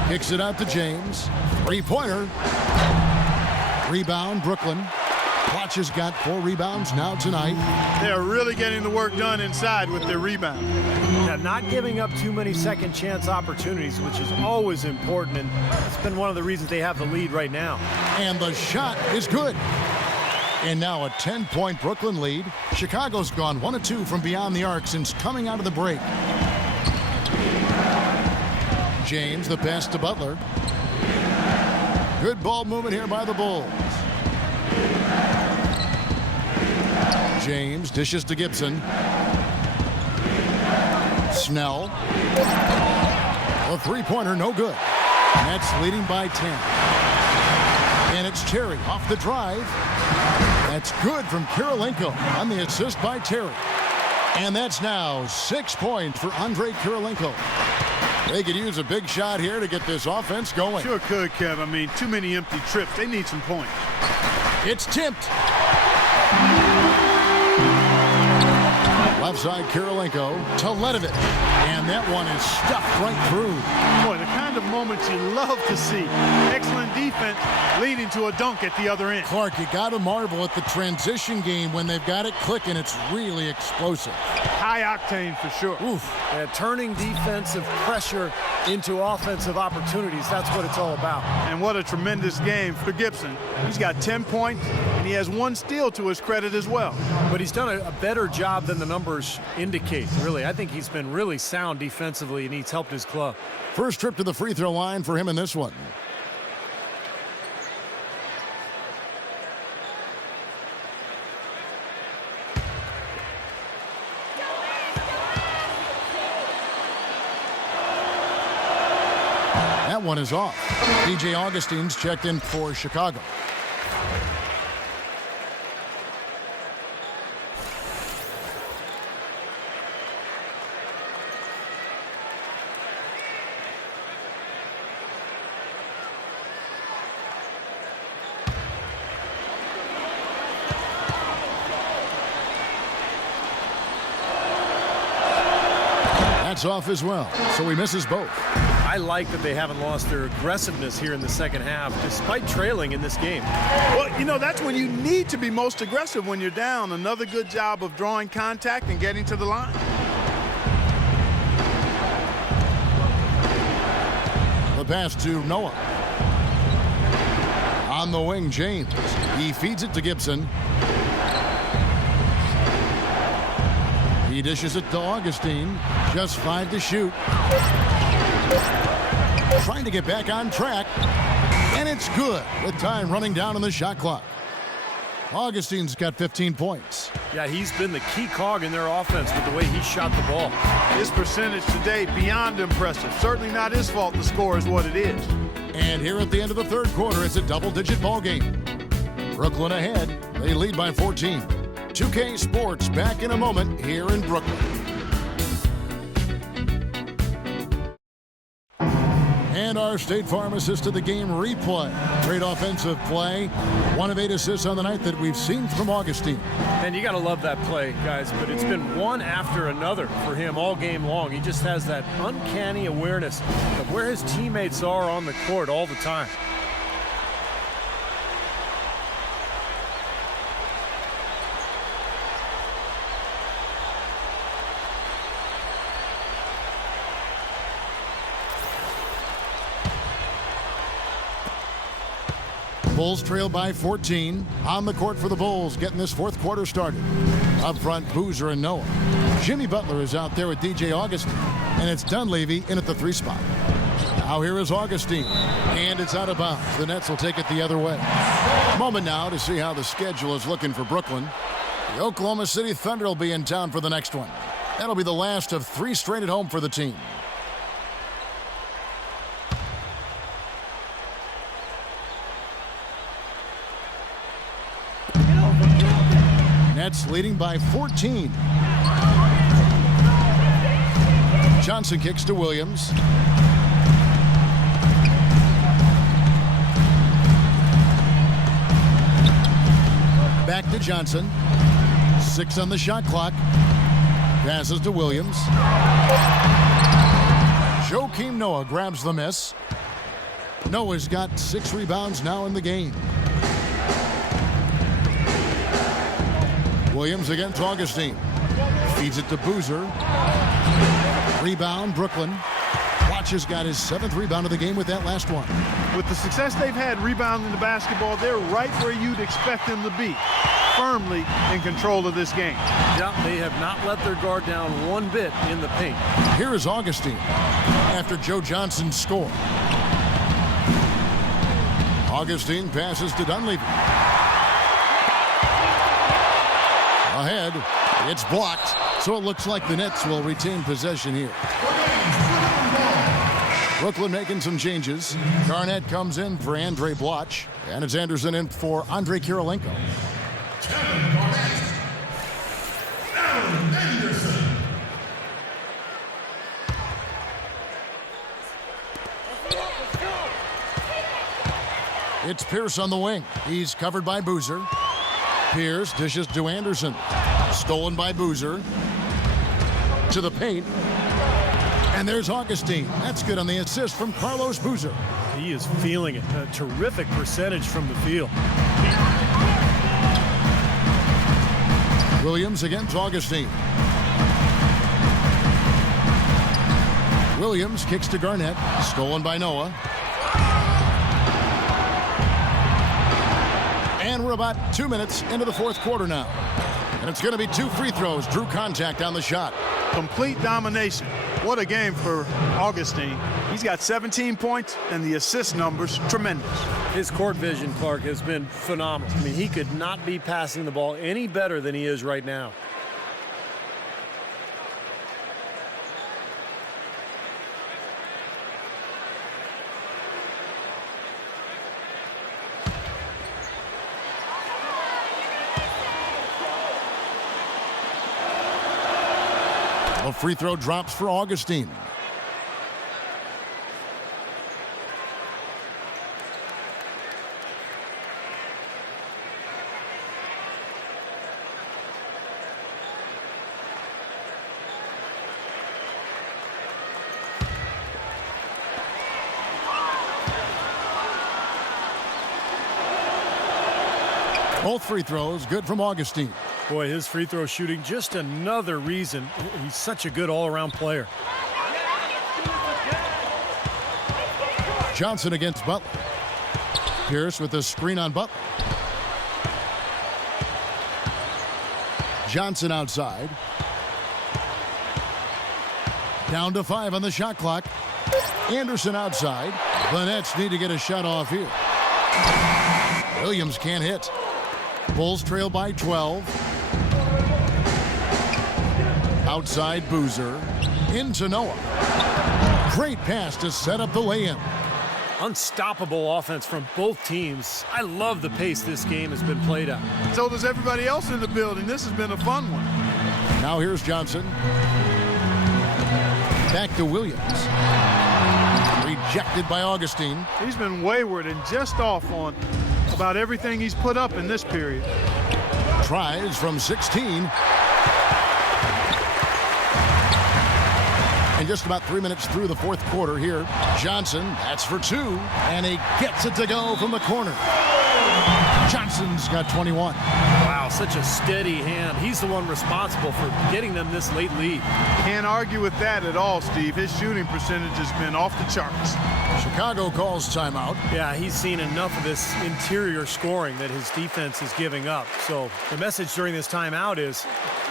Kicks it out to James. Three-pointer. Rebound, Brooklyn. Klutch has got 4 rebounds now tonight. They're really getting the work done inside with their rebound. Yeah, not giving up too many second chance opportunities, which is always important, and that's been one of the reasons they have the lead right now. And the shot is good. And now a 10-point Brooklyn lead. Chicago's gone 1 of 2 from beyond the arc since coming out of the break. James, the pass to Butler. Good ball movement here by the Bulls. James dishes to Gibson. Snell. A three-pointer, no good. Nets leading by 10. And it's Terry off the drive. That's good from Kirilenko on the assist by Terry. And that's now 6 points for Andre Kirilenko. They could use a big shot here to get this offense going. Sure could, Kev. I mean, too many empty trips. They need some points. It's tipped. Left side Kirilenko to Ledovit. And that one is stuffed right through. Boy, the kind of moments you love to see. Excellent defense leading to a dunk at the other end. Clark, you got to marvel at the transition game when they've got it clicking. It's really explosive. High octane for sure. Oof. Turning defensive pressure into offensive opportunities. That's what it's all about. And what a tremendous game for Gibson. He's got 10 points, and he has 1 steal to his credit as well. But he's done a better job than the numbers indicate, really. I think he's been really sound defensively, and he's helped his club. First trip to the free throw line for him in this one. That one is off. DJ Augustine's checked in for Chicago. That's off as well, so he misses both. I like that they haven't lost their aggressiveness here in the second half, despite trailing in this game. Well, you know, that's when you need to be most aggressive when you're down. Another good job of drawing contact and getting to the line. The pass to Noah. On the wing, James. He feeds it to Gibson. He dishes it to Augustine. Just 5 to shoot. Trying to get back on track. And it's good with time running down on the shot clock. Augustine's got 15 points. Yeah, he's been the key cog in their offense with the way he shot the ball. His percentage today beyond impressive. Certainly not his fault the score is what it is. And here at the end of the third quarter, it's a double-digit ball game. Brooklyn ahead. They lead by 14. 2K Sports back in a moment here in Brooklyn. And our State Farm assist to the game replay. Great offensive play. 1 of 8 assists on the night that we've seen from Augustine. And you got to love that play, guys, but it's been one after another for him all game long. He just has that uncanny awareness of where his teammates are on the court all the time. Bulls trail by 14. On the court for the Bulls, getting this fourth quarter started. Up front, Boozer and Noah. Jimmy Butler is out there with DJ Augustine. And it's Dunleavy in at the 3 spot. Now here is Augustine. And it's out of bounds. The Nets will take it the other way. Moment now to see how the schedule is looking for Brooklyn. The Oklahoma City Thunder will be in town for the next one. That'll be the last of 3 straight at home for the team. Nets leading by 14. Johnson kicks to Williams. Back to Johnson. 6 on the shot clock. Passes to Williams. Joakim Noah grabs the miss. Noah's got 6 rebounds now in the game. Williams against Augustine. Feeds it to Boozer. Rebound, Brooklyn. Watch has got his 7th rebound of the game with that last one. With the success they've had rebounding the basketball, they're right where you'd expect them to be, firmly in control of this game. Yeah, they have not let their guard down one bit in the paint. Here is Augustine after Joe Johnson's score. Augustine passes to Dunleavy. Ahead, it's blocked, so it looks like the Nets will retain possession here. Brooklyn making some changes. Garnett comes in for Andre Bloch, and it's Anderson in for Andre Kirilenko. It's Pierce on the wing. He's covered by Boozer. Pierce dishes to Anderson. Stolen by Boozer. To the paint. And there's Augustine. That's good on the assist from Carlos Boozer. He is feeling it. A terrific percentage from the field. Williams against Augustine. Williams kicks to Garnett. Stolen by Noah. And we're about 2 minutes into the 4th quarter now. And it's going to be 2 free throws. Drew contact on the shot. Complete domination. What a game for Augustine. He's got 17 points, and the assist numbers tremendous. His court vision, Clark, has been phenomenal. I mean, he could not be passing the ball any better than he is right now. A free throw drops for Augustine. Both free throws good from Augustine. Boy, his free throw shooting, just another reason he's such a good all-around player. Johnson against Butler. Pierce with the screen on Butler. Johnson outside. Down to 5 on the shot clock. Anderson outside. The Nets need to get a shot off here. Williams can't hit. Bulls trail by 12. Outside Boozer. Into Noah. Great pass to set up the lay-in. Unstoppable offense from both teams. I love the pace this game has been played at. So does everybody else in the building. This has been a fun one. Now here's Johnson. Back to Williams. Rejected by Augustine. He's been wayward and just off on about everything he's put up in this period. Tries from 16. And just about 3 minutes through the 4th quarter here. Johnson, that's for 2. And he gets it to go from the corner. Johnson's got 21. Wow, such a steady hand. He's the one responsible for getting them this late lead. Can't argue with that at all, Steve. His shooting percentage has been off the charts. Chicago calls timeout. Yeah, he's seen enough of this interior scoring that his defense is giving up. So the message during this timeout is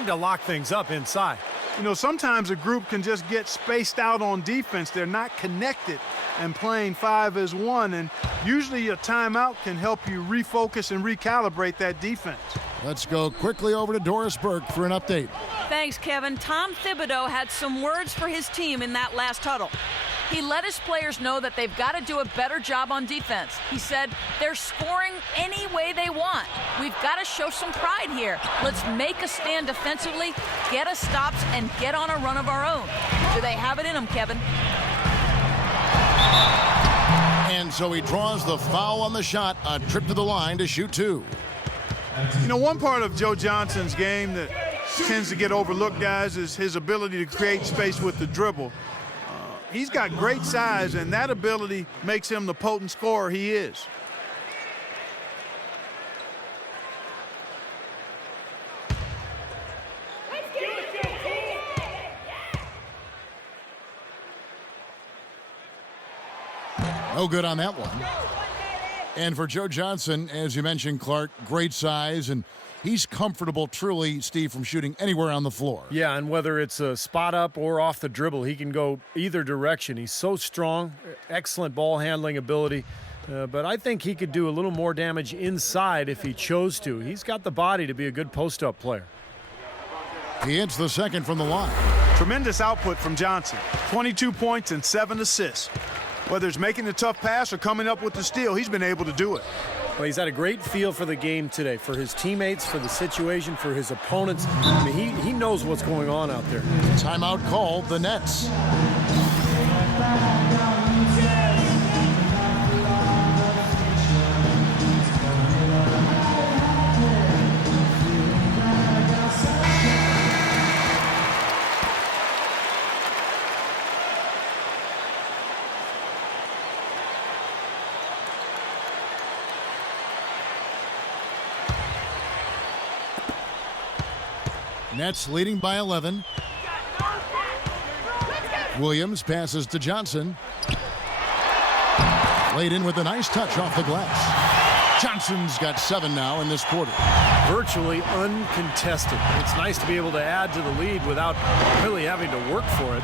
to lock things up inside. You know, sometimes a group can just get spaced out on defense. They're not connected and playing 5 as 1. And usually a timeout can help you refocus and recalibrate that defense. Let's go quickly over to Doris Burke for an update. Thanks, Kevin. Tom Thibodeau had some words for his team in that last huddle. He let his players know that they've got to do a better job on defense. He said, they're scoring any way they want. We've got to show some pride here. Let's make a stand defensively, get us stops, and get on a run of our own. Do they have it in them, Kevin? And so he draws the foul on the shot, a trip to the line to shoot 2. You know, one part of Joe Johnson's game that tends to get overlooked, guys, is his ability to create space with the dribble. He's got great size, and that ability makes him the potent scorer he is. No good on that one. And for Joe Johnson, as you mentioned, Clark, great size, and he's comfortable, truly, Steve, from shooting anywhere on the floor. Yeah, and whether it's a spot up or off the dribble, he can go either direction. He's so strong, excellent ball handling ability. But I think he could do a little more damage inside if he chose to. He's got the body to be a good post-up player. He hits the second from the line. Tremendous output from Johnson. 22 points and 7 assists. Whether it's making the tough pass or coming up with the steal, he's been able to do it. Well, he's had a great feel for the game today, for his teammates, for the situation, for his opponents. I mean, he knows what's going on out there. Timeout called, the Nets. Nets leading by 11. Williams passes to Johnson. Laid in with a nice touch off the glass. Johnson's got 7 now in this quarter. Virtually uncontested. It's nice to be able to add to the lead without really having to work for it.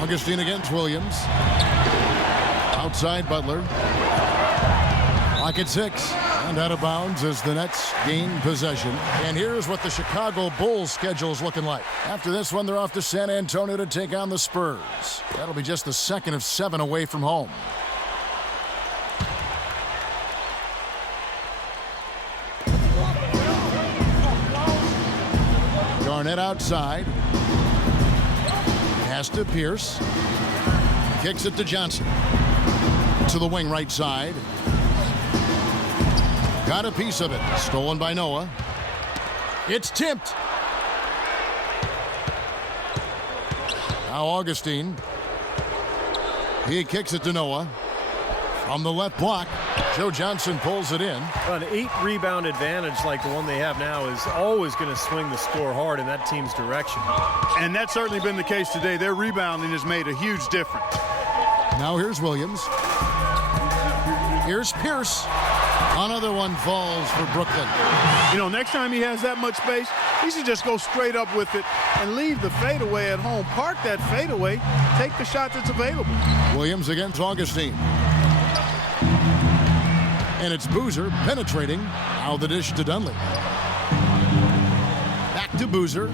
Augustine against Williams. Outside Butler. Clock at 6. And out of bounds as the Nets gain possession. And here's what the Chicago Bulls schedule is looking like. After this one, they're off to San Antonio to take on the Spurs. That'll be just the second of 7 away from home. Garnett outside. Pass to Pierce. Kicks it to Johnson. To the wing right side. Got a piece of it. Stolen by Noah. It's tipped. Now Augustine. He kicks it to Noah. From the left block, Joe Johnson pulls it in. An 8-rebound advantage like the one they have now is always going to swing the score hard in that team's direction. And that's certainly been the case today. Their rebounding has made a huge difference. Now here's Williams. Here's Pierce. Another one falls for Brooklyn. You know, next time he has that much space, he should just go straight up with it and leave the fadeaway at home. Park that fadeaway, take the shot that's available. Williams against Augustine. And it's Boozer penetrating. Now the dish to Dunley. Back to Boozer.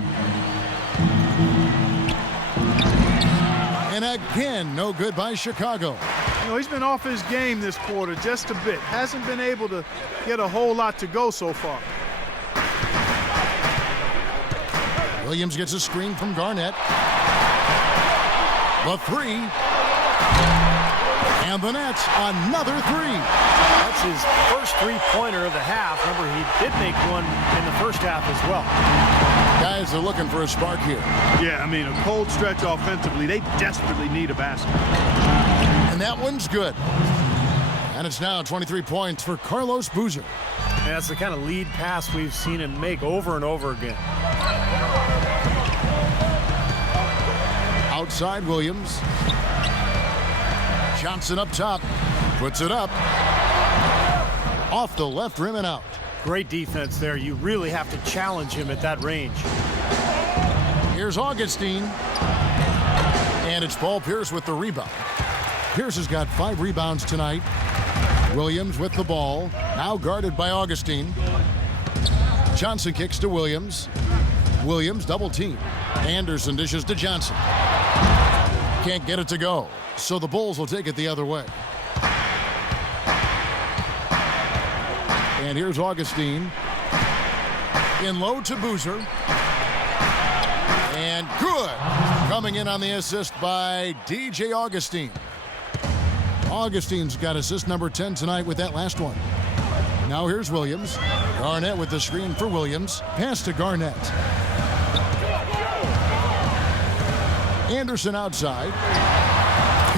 And again, no good by Chicago. You know, he's been off his game this quarter just a bit. Hasn't been able to get a whole lot to go so far. Williams gets a screen from Garnett. The 3. And the Nets, another 3. That's his first three-pointer of the half. Remember, he did make one in the first half as well. Guys are looking for a spark here. Yeah, I mean, a cold stretch offensively. They desperately need a basket. And that one's good. And it's now 23 points for Carlos Boozer. And that's the kind of lead pass we've seen him make over and over again. Outside Williams. Johnson up top. Puts it up. Off the left rim and out. Great defense there. You really have to challenge him at that range. Here's Augustine. And it's Paul Pierce with the rebound. Pierce has got 5 rebounds tonight. Williams with the ball. Now guarded by Augustine. Johnson kicks to Williams. Williams double team. Anderson dishes to Johnson. Can't get it to go. So the Bulls will take it the other way. And here's Augustine. In low to Boozer. And good. Coming in on the assist by DJ Augustine. Augustine's got assist number 10 tonight with that last one. Now here's Williams. Garnett with the screen for Williams. Pass to Garnett. Anderson outside.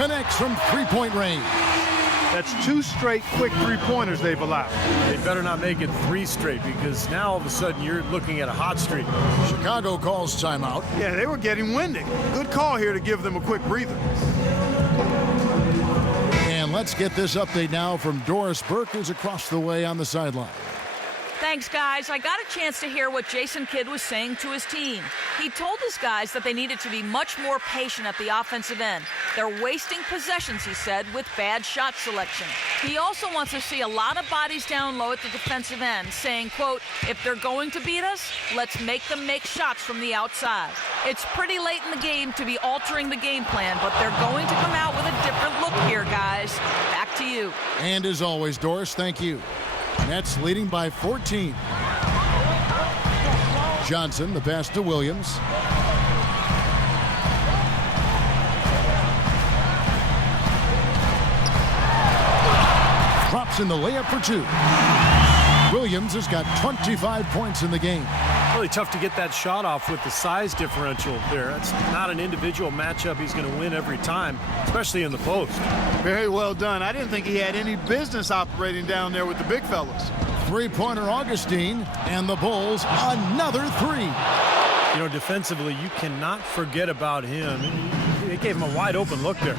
Connects from 3-point range. That's 2 straight quick three-pointers they've allowed. They better not make it 3 straight, because now all of a sudden you're looking at a hot streak. Chicago calls timeout. Yeah, they were getting winded. Good call here to give them a quick breather. And let's get this update now from Doris Burke, who's across the way on the sideline. Thanks, guys. I got a chance to hear what Jason Kidd was saying to his team. He told his guys that they needed to be much more patient at the offensive end. They're wasting possessions, he said, with bad shot selection. He also wants to see a lot of bodies down low at the defensive end, saying, quote, if they're going to beat us, let's make them make shots from the outside. It's pretty late in the game to be altering the game plan, but they're going to come out with a different look here, guys. Back to you. And as always, Doris, thank you. Nets leading by 14. Johnson, the pass to Williams. Drops in the layup for 2. Williams has got 25 points in the game. Really tough to get that shot off with the size differential there. It's not an individual matchup he's going to win every time, especially in the post. Very well done. I didn't think he had any business operating down there with the big fellas. Three-pointer Augustine, and the Bulls another 3. You know, defensively, you cannot forget about him. They gave him a wide open look there.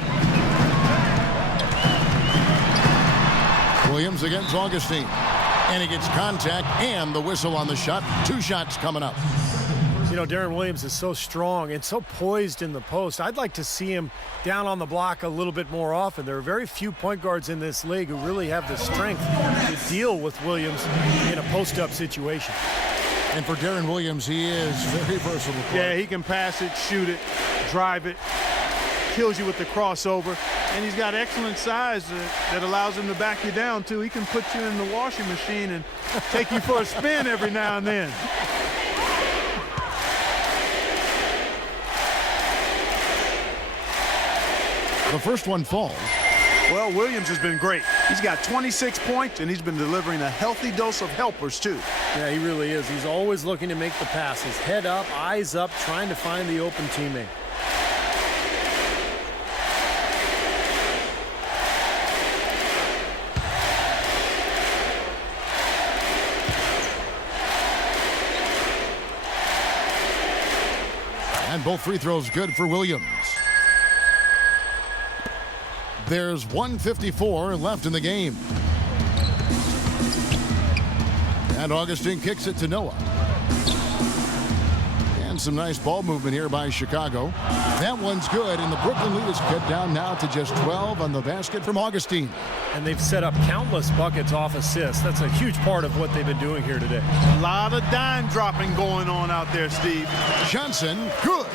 Williams against Augustine. And he gets contact and the whistle on the shot. 2 shots coming up. You know, Darren Williams is so strong and so poised in the post. I'd like to see him down on the block a little bit more often. There are very few point guards in this league who really have the strength to deal with Williams in a post-up situation. And for Darren Williams, he is very versatile. Yeah, he can pass it, shoot it, drive it, kills you with the crossover. And he's got excellent size that allows him to back you down, too. He can put you in the washing machine and take you for a spin every now and then. The first one falls. Well, Williams has been great. He's got 26 points, and he's been delivering a healthy dose of helpers, too. Yeah, he really is. He's always looking to make the passes. Head up, eyes up, trying to find the open teammate. And both free throws good for Williams. There's 1:54 left in the game. And Augustine kicks it to Noah. And some nice ball movement here by Chicago. That one's good, and the Brooklyn lead is cut down now to just 12 on the basket from Augustine. And they've set up countless buckets off assists. That's a huge part of what they've been doing here today. A lot of dime dropping going on out there, Steve. Johnson, good.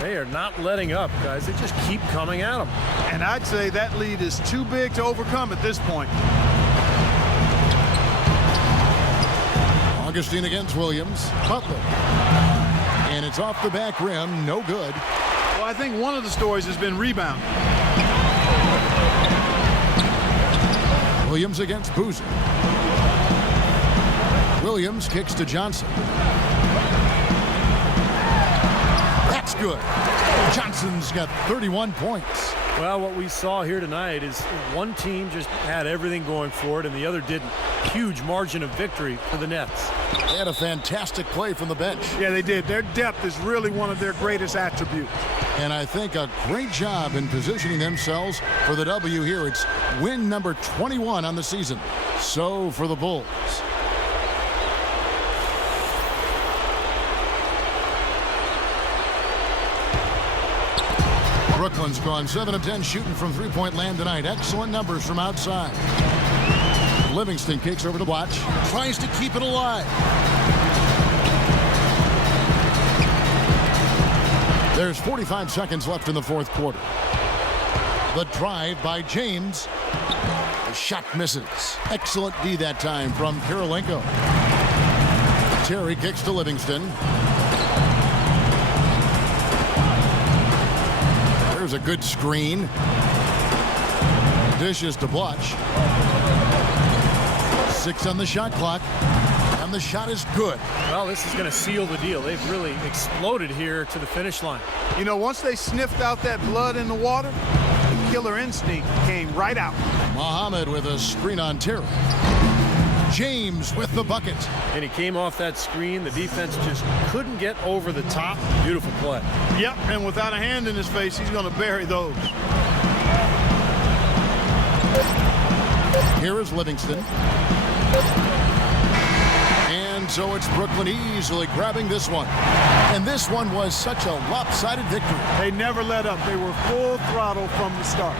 They are not letting up, guys. They just keep coming at them. And I'd say that lead is too big to overcome at this point. Augustine against Williams. Butler. And it's off the back rim. No good. Well, I think one of the stories has been rebound. Williams against Boozer. Williams kicks to Johnson. That's good. Johnson's got 31 points. Well, what we saw here tonight is one team just had everything going for it and the other didn't. Huge margin of victory for the Nets. They had a fantastic play from the bench. Yeah, they did. Their depth is really one of their greatest attributes. And I think a great job in positioning themselves for the W here. It's win number 21 on the season. So for the Bulls. Brooklyn's gone 7 of 10 shooting from three-point land tonight. Excellent numbers from outside. Livingston kicks over to Blatch. Tries to keep it alive. There's 45 seconds left in the fourth quarter. The drive by James. The shot misses. Excellent D that time from Kirilenko. Terry kicks to Livingston. There's a good screen. Dishes to Blatch. 6 on the shot clock. And the shot is good. Well, this is going to seal the deal. They've really exploded here to the finish line. You know, once they sniffed out that blood in the water, the killer instinct came right out. Muhammad with a screen on Terry. James with the bucket. And he came off that screen. The defense just couldn't get over the top. Beautiful play. Yep, and without a hand in his face, he's going to bury those. Here is Livingston. And so it's Brooklyn easily grabbing this one. And this one was such a lopsided victory. They never let up. They were full throttle from the start.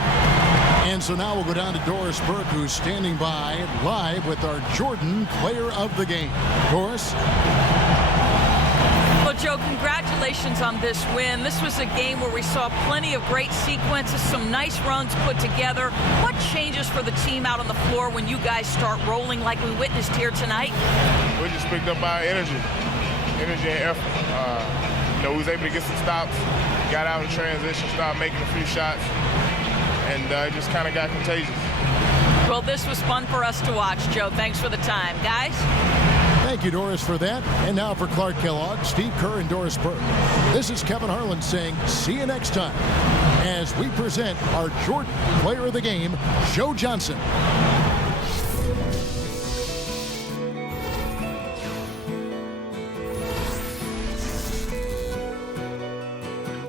And so now we'll go down to Doris Burke, who's standing by live with our Jordan Player of the Game. Doris? Well, Joe, congratulations on this win. This was a game where we saw plenty of great sequences, some nice runs put together. What changes for the team out on the floor when you guys start rolling like we witnessed here tonight? We just picked up our energy and effort. We was able to get some stops, got out in transition, started making a few shots, and it just kind of got contagious. Well, this was fun for us to watch, Joe. Thanks for the time. Guys? Thank you, Doris, for that. And now for Clark Kellogg, Steve Kerr, and Doris Burke. This is Kevin Harlan saying see you next time as we present our Jordan Player of the Game, Joe Johnson.